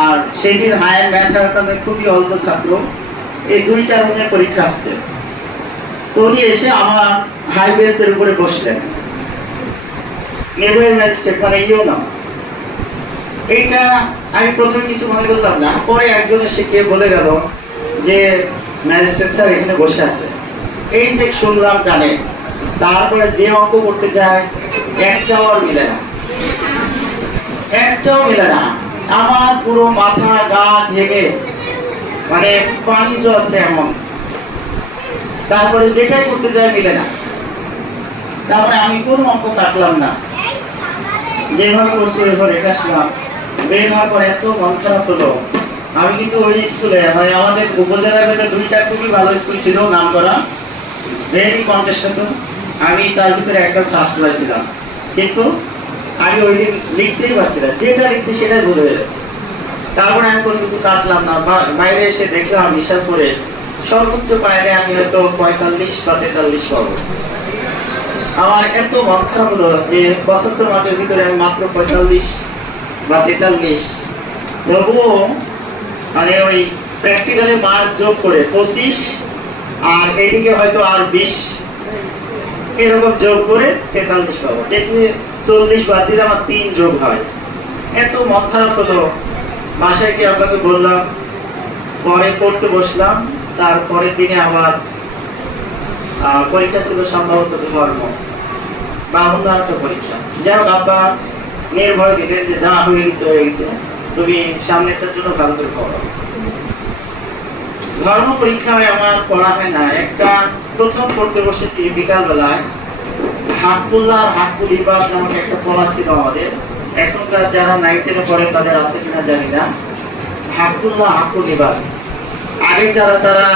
আর সেই দিন হায়ার ম্যাথ আপনাদের খুবই অল্প ছাত্র, এই 2টা রুমে পরীক্ষা আসছে। উনি এসে আমার হাই বেঞ্চের উপরে বসলেন, নেবুয়ের ম্যাজিস্ট্রেট মানে ইও না। এইটা আমি প্রথমে কিছু মনে করলাম না, পরে একজন এসে কে বলে গেল যে ম্যাজিস্ট্রেট স্যার এখানে বসে আছে। এই যে শুনলাম কানে, তারপরে যে অঙ্ক করতে যায় একটাও আর মিলে না, একটাও মিলে না। আমার পুরো মাথা গা ঘেগে মানে পানি আছে এমন। তারপরে যেটাই করতে যায় মিলে না। তারপরে আমি কোনো অঙ্ক কাটলাম না, যেভাবে করছি ওইভাবে রেখে আসলাম। বের হওয়ার পর এত মন খারাপ হলো। আমি কিন্তু ওই স্কুলে মানে আমাদের উপজেলার ভেতরে 2টা খুবই ভালো স্কুল ছিল, নাম করা, ভেরি কন্টেস্ট হতো। আমি তার ভিতরে একটা ফার্স্ট হয়েছিলাম, কিন্তু আমি ওই দিন লিখতেই পারছি না, যেটা লিখছি সেটাই ভুল হয়ে গেছে। তারপরে আমি কোনো কিছু কাটলাম না, বাইরে এসে দেখলাম হিসাব করে সর্বোচ্চ পাইলে আমি হয়তো 45 বা 43 পাবো। আমার এত মন খারাপ হলো যে ৭৫ মার্কের ভিতরে আমি মাত্র ৪৫ বা ৪৩, তবুও মানে ওই প্র্যাকটিক্যালে মার্ক যোগ করে ২৫ আর এইদিকে হয়তো আর ২০ এরকম যোগ করে ৪৩ পাবো। দেখছি ৪০ বাদ দিলে আমার ৩ যোগ হয়। এত মন খারাপ হলো, বাসায় গিয়ে আপনাকে বললাম, পরে পড়তে বসলাম। তারপরের দিনে আবার পরীক্ষা ছিল সম্ভবত ধর্ম বা অন্য একটা পরীক্ষা। যাই হোক, আব্বা নির্ভয় দিতেন যে যা হয়ে গেছে হয়ে গেছে, তুমি সামনেরটার জন্য ভালো করে পড়ো। ধর্ম পরীক্ষায় আমার পড়া হয় না। একটা প্রথম পড়তে বসেছি বিকালবেলায়, হাটপুল্লার হাটপুলিবাদ নামক একটা পড়া ছিল আমাদের। এখনকার যারা 9-10 পড়ে তাদের আছে কিনা জানি না। হাটপুল্লাহ হাটপুলিবাদ, আগে যারা তারা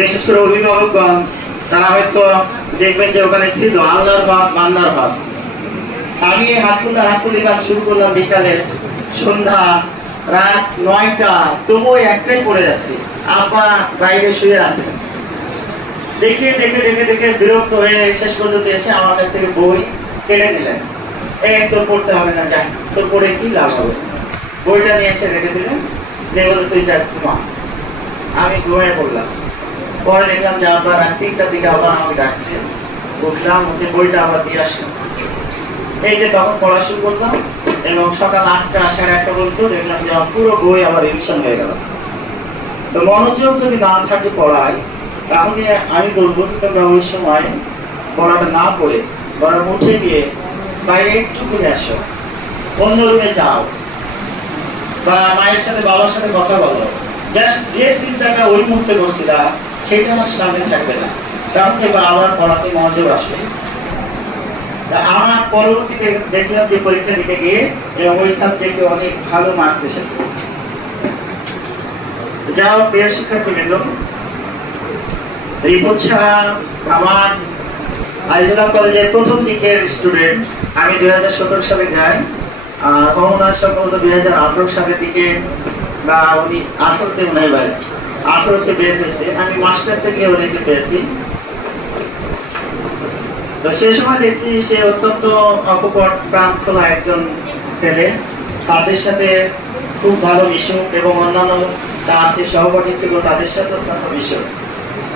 বিশেষ করে অভিভাবকগণ তারা হয়তো দেখবেন যে ওখানে ছিল আল্লাহর ভাব বান্দার ভাব। আমি হাটপুল্লাহ হাটপুলিবাদ শুরু করলাম বিকালে, সন্ধ্যা রাত 9টা, তবুও একটাই পড়ে যাচ্ছি। আব্বা বাইরে শুয়ে আছেন। দেখে দেখে দেখে দেখে বিরক্ত হয়ে শেষ পর্যন্ত এসে আমার কাছ থেকে বই কেড়ে দিলেন। তোর পড়তে হবে না, যা, তোর পড়ে কি লাভ হবে। বইটা নিয়ে এসে রেখে দিলেন, দিয়ে বলে তুই যা ঘুমা। আমি ঘুমিয়ে পড়লাম। পরে দেখলাম যে আব্বা রাত 3টার দিকে আবার আমাকে ডাকছে। উঠলাম, উঠে বইটা আবার দিয়ে আসলাম। এই যে তখন পড়া শুরু করলাম এবং সকাল 8টা 8:30 পর্যন্ত দেখলাম যে আমার পুরো বই আবার রিভিশন হয়ে গেল। তো মনোযোগ যদি না থাকে পড়ায়, তাহলে আমি বলবো যে তোমরা ওই সময় পড়াটা না পড়ে বরং উঠে গিয়ে বাইরে একটু ঘুরে আসো, অন্য রুমে যাও, বা মায়ের সাথে বাবার সাথে কথা বলো। জাস্ট যে চিন্তাটা ওই মুহূর্তে করছিলা সেটা আমার সামনে থাকবে না, কারণ এবার আবার পড়াতে মনোযোগ আসবে। আমার পরবর্তীতে দেখলাম যে পরীক্ষা দিতে গিয়ে এবং ওই সাবজেক্টে অনেক ভালো মার্কস এসেছে। যাও প্রিয় শিক্ষার্থীবৃন্দ, রিপন শাহ আমার আইজুল্লাহ কলেজের প্রথম দিকের স্টুডেন্ট। আমি 2017 সালে যাই, কমনার সম্ভবত 2018 সালের দিকে, বা উনি 18তে মনে হয় বাইরে 18তে বের হয়েছে। আমি মাস্টার্সে গিয়ে ওদেরকে পেয়েছি। তো সেই সময় দেখছি সে অত্যন্ত অকপট প্রাণ খোলা একজন ছেলে, স্যারদের সাথে খুব ভালো মিশুক এবং অন্যান্য তার যে সহপাঠী ছিল তাদের সাথে অত্যন্ত মিশুক।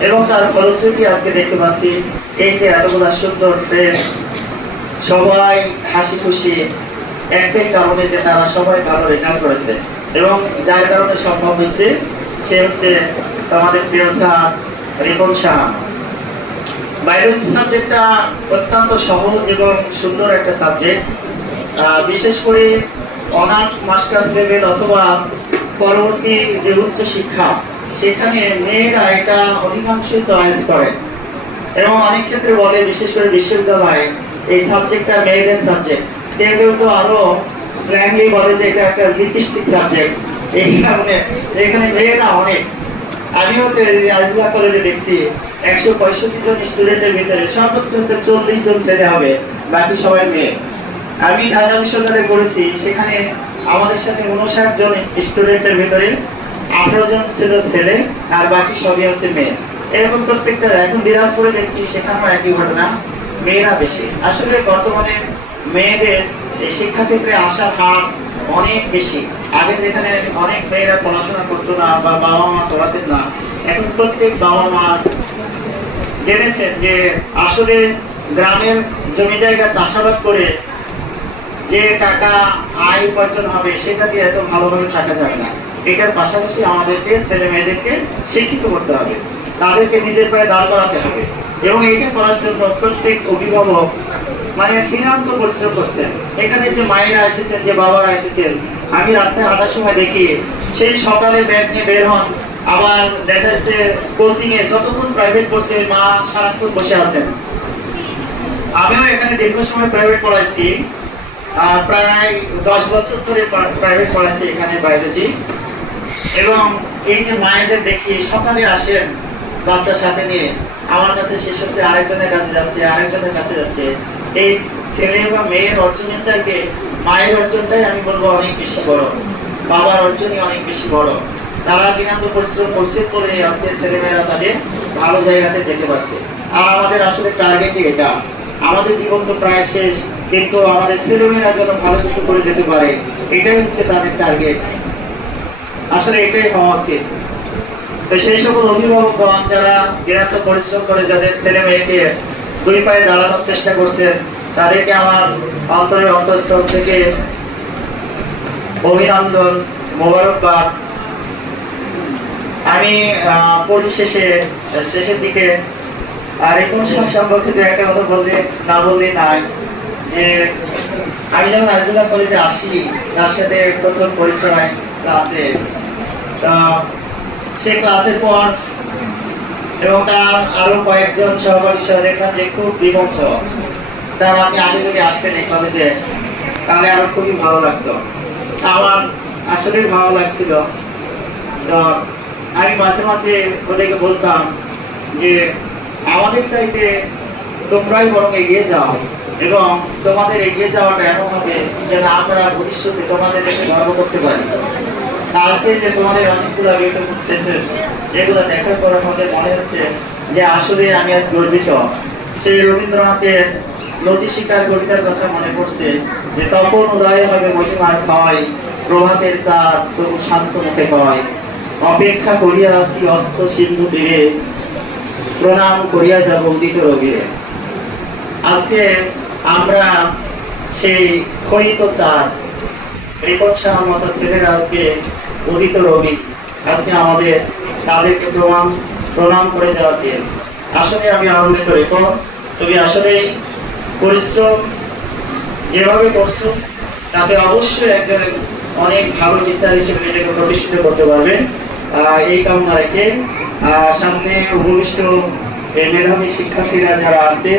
এবং তার ফলশ্রুতি আজকে দেখতে পাচ্ছি এই যে এতগুলো সুন্দর ফ্রেশ, সবাই হাসি খুশি, একটাই কারণে যে তারা সবাই ভালো রেজাল্ট করেছে এবং যার কারণে সম্ভব হয়েছে সে হচ্ছে আমাদের প্রিয় স্যার রিপন শাহ। বায়োলজি সাবজেক্টটা অত্যন্ত সহজ এবং সুন্দর একটা সাবজেক্ট। বিশেষ করে অনার্স মাস্টার্স লেভেল অথবা পরবর্তী যে উচ্চ শিক্ষা, সেখানে মেয়েরা এটা অধিকাংশই চয়েস করে এবং অনেক ক্ষেত্রে বলে, বিশেষ করে বিশ্ববিদ্যালয়ে এই সাবজেক্টটা মেয়েদের সাবজেক্ট। কেউ কেউ তো আরো স্ল্যাংলি বলে যে এটা একটা লিপস্টিক সাবজেক্ট। এই কারণে এখানে মেয়েরা অনেক। আমিও তো আইজুল্লাহ কলেজে দেখছি 165 জন স্টুডেন্টের ভিতরে সর্বোচ্চ 40 জন ছেলে হবে, বাকি সবাই মেয়ে। আমি ঢাকা বিশ্ববিদ্যালয়ে পড়েছি, সেখানে আমাদের সাথে 59 জন স্টুডেন্টের ভিতরে 18 জন ছিল ছেলে আর বাকি সবই হচ্ছে মেয়ে। এরকম প্রত্যেকটা, এখন দিনাজপুরে দেখছি সেখানেও একই ঘটনা, মেয়েরা বেশি। আসলে বর্তমানে মেয়েদের এই শিক্ষাক্ষেত্রে আসার হার অনেক বেশি। আগে যেখানে অনেক মেয়েরা পড়াশোনা করতো না বা বাবা মা পড়াতেন না, এখন প্রত্যেক বাবা মা জেনেছেন যে আসলে গ্রামের জমি জায়গা চাষাবাদ করে যে টাকা আয় উপার্জন হবে সেটা দিয়ে এত ভালোভাবে থাকা যাবে না। এটার পাশাপাশি আমাদেরকে ছেলে মেয়েদেরকে শিক্ষিত করতে হবে, তাদেরকে নিজের পায়ে দাঁড় করাতে হবে এবং এটা করার জন্য প্রত্যেক অভিভাবক মানে দিনান্ত পরিশ্রম করছেন। এখানে যে মায়েরা এসেছেন, যে বাবারা এসেছেন, আমি রাস্তায় হাঁটার সময় দেখি সেই সকালে ব্যাগ নিয়ে বের হন, আবার দেখা যাচ্ছে কোচিং এ যতক্ষণ প্রাইভেট পড়ছে মা সারাক্ষণ বসে আছেন। আমিও এখানে দীর্ঘ সময় প্রাইভেট পড়াইছি, প্রায় 10 বছর ধরে প্রাইভেট পড়াইছি এখানে বায়োলজি। এবং এই যে মায়েদের দেখি সকালে আসেন বাচ্চার সাথে নিয়ে, আমার কাছে শেষ হচ্ছে আরেকজনের কাছে যাচ্ছে, আরেকজনের কাছে যাচ্ছে। এই ছেলে বা মেয়ের অর্জনের চাইতে মায়ের অর্জনটাই আমি বলবো অনেক বেশি বড়, বাবার অর্জনই অনেক বেশি বড়। তারা দিনান্ত পরিশ্রম করছে বলে আজকের ছেলেমেয়েরা তাদের ভালো জায়গাতে যেতে পারছে। আর আমাদের আসলে টার্গেটই এটা। আমাদের জীবন তো প্রায় শেষ, কিন্তু আমাদের ছেলেমেয়েরা যেন ভালো কিছু করে যেতে পারে, এটাই হচ্ছে তাদের টার্গেট। আসলে এটাই হওয়া উচিত। তো সেই সকল অভিভাবকগণ যারা দিনান্ত পরিশ্রম করে যাদের ছেলে মেয়েকে দুই পায়ে দাঁড়ানোর চেষ্টা করছেন, তাদেরকে আমার অন্তরের অন্তঃস্থল থেকে অভিনন্দন, মোবারকবাদ। আমি শেষের দিকে রিপন সাহেব সম্পর্কে একটা কথা বললে নাই, যে আমি যখন আর্জুনা কলেজে আসি তার সাথে প্রথম পরিচয় ক্লাসে। সেই ক্লাসের পর এবং তার আরো কয়েকজন সহপাঠী সহ দেখলাম যে খুব বিমুখ। স্যার আপনি আগে যদি আসতেন এই কলেজে তাহলে আরো খুবই ভালো লাগতো। আমার আসলেই ভালো লাগছিল। তো আমি মাঝে মাঝে ওদেরকে বলতাম যে আমাদের চাইতে তোমরাই বরং এগিয়ে যাও, এবং তোমাদের এগিয়ে যাওয়াটা এমন হবে যেন আমরা ভবিষ্যতে তোমাদের দেখে গর্ব করতে পারি। আজকে যে তোমাদের অনেকগুলো বিউটিফুল ফেসেস, এগুলো দেখার পর আমাদের মনে হচ্ছে যে আসলে আমি আজ গর্বিত। সেই রবীন্দ্রনাথের নতি শিকার কবিতার কথা মনে পড়ছে, যে তখন উদয় হবে মহিমার ক্ষয়, প্রভাতের চাঁদ তবু শান্ত মুখে কয়, অপেক্ষা করিয়া আসি অস্ত সিন্ধু তীরে, প্রণাম করিয়া যাব উদিত রবিরে। আজকে আমরা সেই ক্ষয়িত চাঁদ, রিপন সাহার মতো ছেলেরা আজকে উদিত রবি, আজকে আমাদের তাদেরকে প্রণাম করে যাওয়ার দিন। আসলে আমি আনন্দিত। রিপন, তুমি আসলে পরিশ্রম যেভাবে করছো তাতে অবশ্যই একজন অনেক ভালো টিচার হিসেবে নিজেকে প্রতিষ্ঠিত করতে পারবে, এই কামনা রেখে সামনে উপবিষ্ট মেধাবী শিক্ষার্থীরা যারা আছে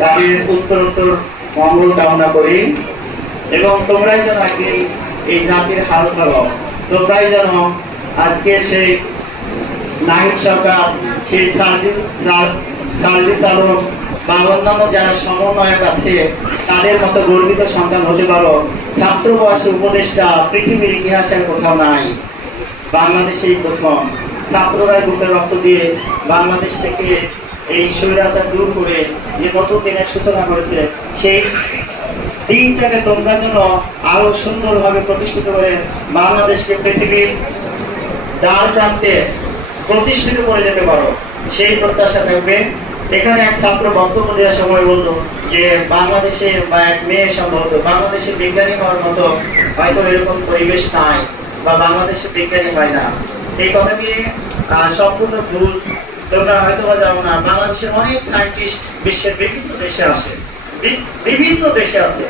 তাদের উত্তরোত্তর মঙ্গল কামনা করি, এবং তোমরাই যেন একদিন এই জাতির হাল ধরো। তোমরাই যেন আজকে সেই নাহিদ সরকার, সেই সার্জিস আলম বা অন্যান্য যারা সমন্বয়ক আছে তাদের মতো গর্বিত সন্তান হতে পারো। ছাত্র বয়সে উপদেষ্টা পৃথিবীর ইতিহাসে কোথাও নাই, বাংলাদেশেই প্রথম। ছাত্ররাই বুকের রক্ত দিয়ে বাংলাদেশ থেকে এই স্বৈরাচার দূর করে যে নতুন দিনের সূচনা করেছে, সেই দিনটাকে তোমরা যেন আরো সুন্দরভাবে প্রতিষ্ঠিত করে বাংলাদেশকে পৃথিবীর দ্বার প্রান্তে প্রতিষ্ঠিত করে যেতে পারো, সেই প্রত্যাশা থাকবে। এখানে এক ছাত্র বক্তব্য দেওয়ার সময় বললো যে বাংলাদেশে বা এক মেয়ে সম্ভবত বাংলাদেশে বিজ্ঞানী হওয়ার মতো হয়তো এরকম পরিবেশ নাই, বা বাংলাদেশে বিজ্ঞানী হয় না। এই কথাটি সম্পূর্ণ ভুল। তোমরা হয়তো বা জানো না, বাংলাদেশের অনেক সায়েন্টিস্ট বিশ্বের বিভিন্ন দেশে আছে,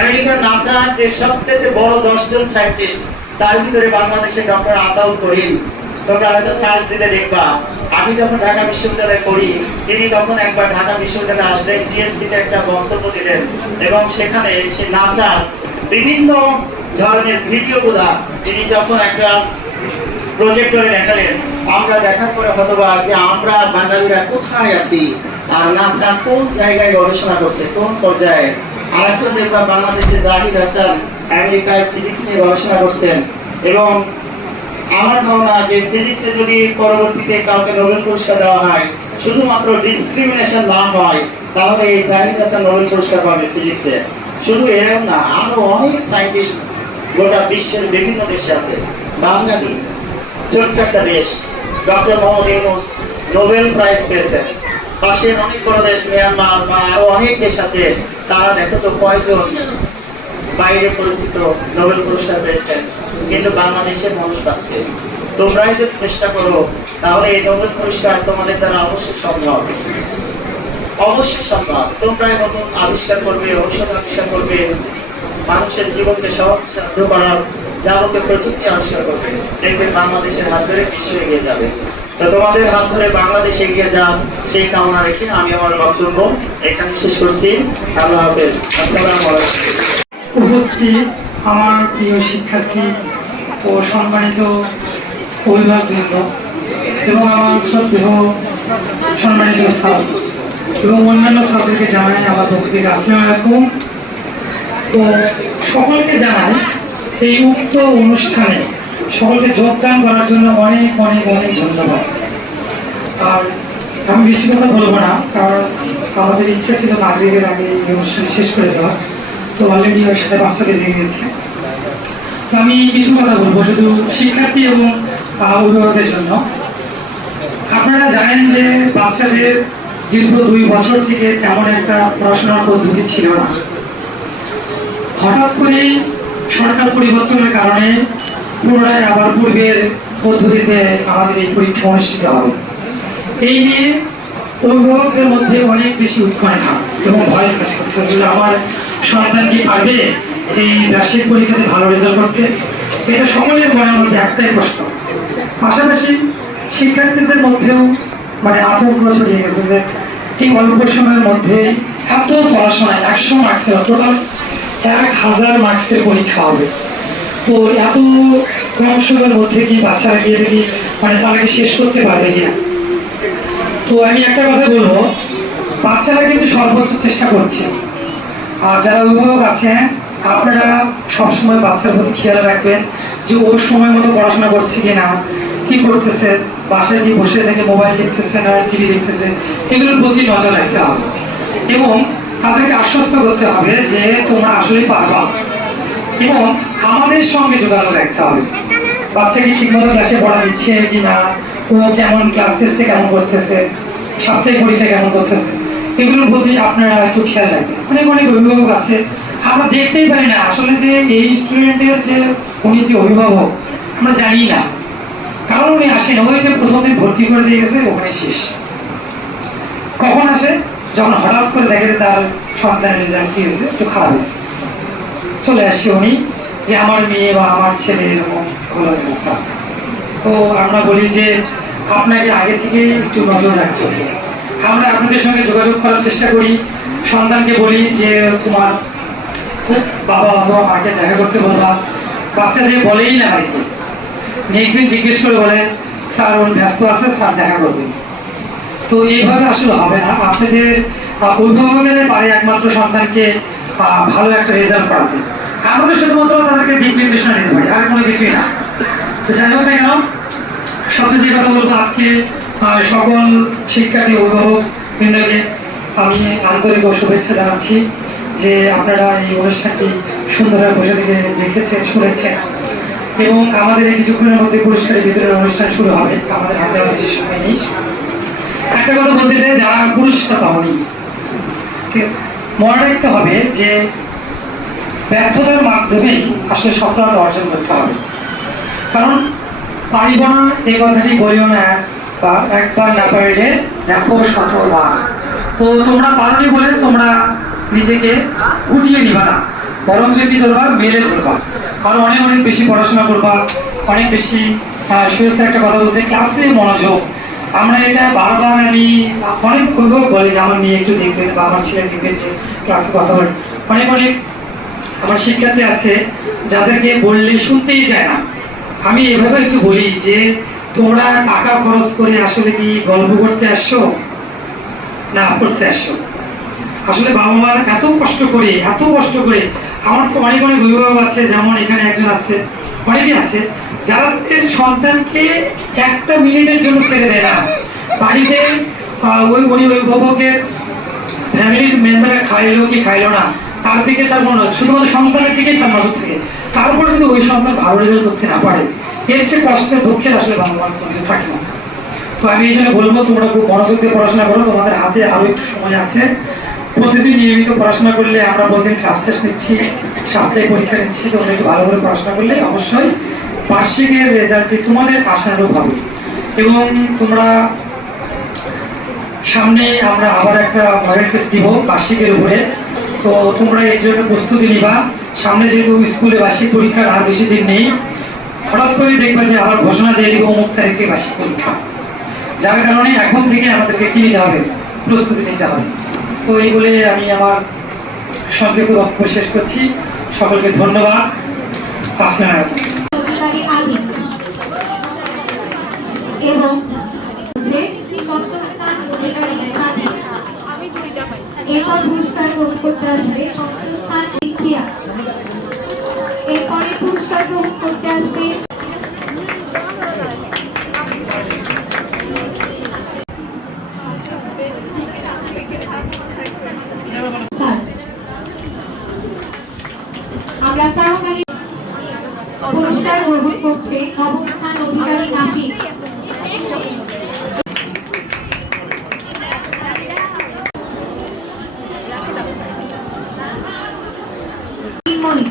আমেরিকার নাসা যে সবচেয়ে বড় 10 জন সায়েন্টিস্ট, তার ভিতরে বাংলাদেশে ডক্টর আতাউল করিম। তোমরা হয়তো সার্চ দিলে দেখবা, আমি যখন ঢাকা বিশ্ববিদ্যালয়ে পড়ি তিনি তখন একবার ঢাকা বিশ্ববিদ্যালয়ে আসলেন, টিএসসিতে একটা বক্তব্য দিলেন, এবং সেখানে সে নাসার বিভিন্ন ধরনের ভিডিওগুলা তিনি যখন একটা প্রজেক্টরে দেখালেন, আমরা দেখার পরে হতবাক যে আমরা বাঙালিরা কোথায় আছি, আর নাসা কোন জায়গায় গবেষণা করছে, কোন পর্যায়ে। আর এখন দেখবা বাংলাদেশে জাহিদ হাসান আমেরিকায় ফিজিক্স নিয়ে গবেষণা করছেন, এবং আমার ধারণা যে ফিজিক্সে যদি পরবর্তীতে কাউকে নোবেল পুরস্কার দেওয়া হয়, শুধুমাত্র ডিসক্রিমিনেশন না হয়, তাহলে এই জাহিদ হাসান নোবেল পুরস্কার পাবে ফিজিক্সে। শুধু এরকম না, আরো অনেক সায়েন্টিস্ট গোটা বিশ্বের বিভিন্ন দেশে আছে। বাঙালি ছোট্ট একটা দেশ, doctor Mohammad Yunus Nobel prize পেয়েছেন। পাশের অনেক বড় দেশ মিয়ানমার বা আরো অনেক দেশ আছে, তারা দেখো তো কয়জন বাইরে পরিচিত নোবেল পুরস্কার পেয়েছেন, কিন্তু বাংলাদেশের মানুষ পাচ্ছে। তোমরাই যদি চেষ্টা করো তাহলে এই নোবেল পুরস্কার তোমাদের দ্বারা অবশ্যই সম্ভব, অবশ্যই সম্ভব। তোমরাই নতুন আবিষ্কার করবে, ঔষধ আবিষ্কার করবে, মানুষের জীবনকে সহজসাধ্য করার যাবতীয় প্রযুক্তি আবিষ্কার করবে, দেখবে বাংলাদেশের হাত ধরে বিশ্ব এগিয়ে যাবে। তো তোমাদের হাত ধরে বাংলাদেশ এগিয়ে যান, সেই কামনা রেখে আমি আমার বক্তব্য এখানে শেষ করছি। আল্লাহ হাফেজ। আসসালামু আলাইকুম। উপস্থিত আমার প্রিয় শিক্ষার্থী ও সম্মানিত অভিভাবকবৃন্দ এবং আমার শ্রদ্ধেয় সম্মানিত স্থান এবং অন্যান্য ছাত্রকে জানাই আমার পক্ষ থেকে আসসালামু আলাইকুম। তো সকলকে জানাই এই উক্ত অনুষ্ঠানে সকলকে যোগদান করার জন্য অনেক অনেক অনেক ধন্যবাদ। আর আমি বেশি কথা বলবো না, কারণ আমাদের ইচ্ছা ছিল মাগরিবের আগে এই অনুষ্ঠান শেষ করে দেওয়া, তো অলরেডি ওর সাথে 5টা বেজে গিয়েছে। তো আমি কিছু কথা বলবো শুধু শিক্ষার্থী এবং অভিভাবকের জন্য। আপনারা জানেন যে বাচ্চাদের দীর্ঘ 2 বছর থেকে তেমন একটা পড়াশোনার পদ্ধতি ছিল না। হঠাৎ করেই সরকার পরিবর্তনের কারণে পুনরায় আবার পূর্বের পদ্ধতিতে আমাদের এই পরীক্ষা অনুষ্ঠিত হবে। এই নিয়ে অভিভাবকদের মধ্যে অনেক বেশি উৎকণ্ঠা এবং ভয় কাজ করতে, আমার সন্তান কি পারবে এই বার্ষিক পরীক্ষাতে ভালো রেজাল্ট করতে, এটা সকলের মনের মধ্যে একটাই প্রশ্ন। পাশাপাশি শিক্ষার্থীদের মধ্যেও মানে আতঙ্ক ছড়িয়ে গেছে যে এই অল্প সময়ের মধ্যে এত পড়াশোনায় 100 মার্কসের টোটাল 1000 মার্কসের পরীক্ষা হবে, তো এত কম সময়ের মধ্যে কি বাচ্চারা গিয়ে দেখি মানে তাদেরকে শেষ করতে পারবে কিনা। তো আমি একটা কথা বলবো, বাচ্চারা কিন্তু সর্বোচ্চ চেষ্টা করছে। আর যারা অভিভাবক আছেন আপনারা সবসময় বাচ্চার প্রতি খেয়াল রাখবেন যে ওর সময় মতো পড়াশোনা করছে কিনা, কি করতেছে, বাসায় কি বসে থেকে মোবাইল দেখতেছে না টিভি দেখতেছে, এগুলোর প্রতি নজর রাখতে হবে এবং তাদেরকে আশ্বস্ত করতে হবে যে তোমরা আসলেই পারবা এবং আমাদের সঙ্গে যোগাযোগ রাখতে হবে। বাচ্চা কি ঠিকমতো ক্লাসে পড়া দিচ্ছে কিনা, ও কেমন ক্লাস টেস্টে কেমন করতেছে, সাপ্তাহিক পরীক্ষা কেমন করতেছে, এগুলোর প্রতি আপনারা একটু খেয়াল রাখবেন। অনেক অনেক অভিভাবক আছে আমরা দেখতেই পারি না আসলে যে এই স্টুডেন্টের যে উনি যে অভিভাবক আমরা জানি না, কারণ উনি আসেন ওই যে প্রথম দিন ভর্তি করে দিয়ে গেছে ওখানে শেষ। কখন আসে? যখন হঠাৎ করে দেখে যে তার সন্তানের রেজাল্ট কি হয়েছে, একটু খারাপ হয়েছে, চলে আসছে উনি যে আমার মেয়ে বা আমার ছেলে এরকম হলো স্যার। তো আমরা বলি যে আপনাকে আগে থেকে একটু নজর রাখতে হবে। আমরা আপনাদের সঙ্গে যোগাযোগ করার চেষ্টা করি, সন্তানকে বলি যে তোমার বাবা অথবা মাকে দেখা করতে বলবা, বাচ্চা যে বলেই না বাড়িতে, নেক্সট দিন জিজ্ঞেস করে বলে স্যার ওর ব্যস্ত আছে, স্যার দেখা করবেন। তো এইভাবে আসলে হবে না। আপনাদের অভিভাবকের পারে একমাত্র সন্তানকে ভালো একটা রেজাল্ট করাতে, আমাদের শুধুমাত্র তাদেরকে দিক নির্দেশনা দিতে পারি, আর কোনো কিছুই না। তো যাই হোক না কেন, সবচেয়ে যে কথা বলবো, আজকে সকল শিক্ষার্থী অভিভাবক বৃন্দকে আমি আন্তরিক শুভেচ্ছা জানাচ্ছি যে আপনারা এই অনুষ্ঠানটি সুন্দরভাবে বসে থেকে দেখেছেন, শুনেছেন এবং আমাদের এই কিছুক্ষণের মধ্যে পুরস্কারের বিতরণের অনুষ্ঠান শুরু হবে। আমাদের হাতে আর বেশি সময় নেই। একটা কথা বলতে চাই, যারা পুরস্কার পাওনি মনে রাখতে হবে যে ব্যর্থতার মাধ্যমেই আসলে সফলতা অর্জন করতে হবে। কারণ পারিব না এই কথাটি বলিও না, একবার না পারলে দেখো শতবার। তো তোমরা পারোনি বলে তোমরা নিজেকে গুটিয়ে নিবা না, বরং যদি ধরবা মেলে ধরবা, আরো অনেক অনেক বেশি পড়াশোনা করবা, অনেক বেশি সুয়েছে একটা কথা বলছে ক্লাসে মনোযোগ। আমরা এটা বারবার আমি অনেক অভিভাবক বলি যে আমার মেয়ে একটু দেখবেন বা আমার ছেলে দেখবেন যে ক্লাসে কথা বলে। অনেক অনেক আমার শিক্ষার্থী আছে যাদেরকে বললে শুনতেই চায় না। আমি এভাবে একটু বলি যে তোমরা টাকা খরচ করে আসলে কি গল্প করতে আসছো না পড়তে আসছো? আসলে বাবা মার এত কষ্ট করে আমার তো অনেক অনেক অভিভাবক আছে, যেমন এখানে একজন আছে, অনেকে আছে যারা সন্তানকে একটা মিনিটের জন্য ছেড়ে দেয় না। বাড়িতে ওই অভিভাবকের ফ্যামিলির মেম্বাররা খাইলো কি খাইলো না তার দিকে তার মনে হয় শুধুমাত্র সন্তানের দিকেই তার নজর থাকে। তারপর যদি ওই সন্তান ভালো রেজাল্ট করতে না পারে, এর চেয়ে কষ্টের দুঃখের আসলে বাবা মার কোনো কিছু থাকে না। তো আমি এই জন্য বলবো তোমরা খুব মনোযোগ দিয়ে পড়াশোনা করো, তোমাদের হাতে আরো একটু সময় আছে। প্রতিদিন নিয়মিত পড়াশোনা করলে, আমরা প্রতিদিন ক্লাস টেস্ট নিচ্ছি, সাপ্তাহিক পরীক্ষা নিচ্ছি, তোমরা একটু ভালো করে পড়াশোনা করলে অবশ্যই বার্ষিকের রেজাল্টটি তোমাদের আশানুরূপ হবে। এবং তোমরা সামনে আমরা আবার একটা মডেল টেস্ট দিব বার্ষিকের উপরে, তো তোমরা এর জন্য প্রস্তুতি নিবা। সামনে যেহেতু স্কুলে বার্ষিক পরীক্ষার আর বেশি দিন নেই, হঠাৎ করে দেখবা যে আবার ঘোষণা দিয়ে দিব অমুক তারিখে বার্ষিক পরীক্ষা, যার কারণে এখন থেকে আমাদেরকে কি নিতে হবে, প্রস্তুতি নিতে হবে। তো এই বলে আমি আমার সংক্ষিপ্ত বক্তব্য শেষ করছি। সকলকে ধন্যবাদ। 5 মিনিট এবং এরপর পুরস্কার গ্রহণ করতে আসবে ষষ্ঠ স্থান শিক্ষিয়া। এরপরে পুরস্কার গ্রহণ করতে আসবে পুরস্কার গ্রহণ করছে নবম স্থান অধিকারী নাফিক। চিন্ময়ী।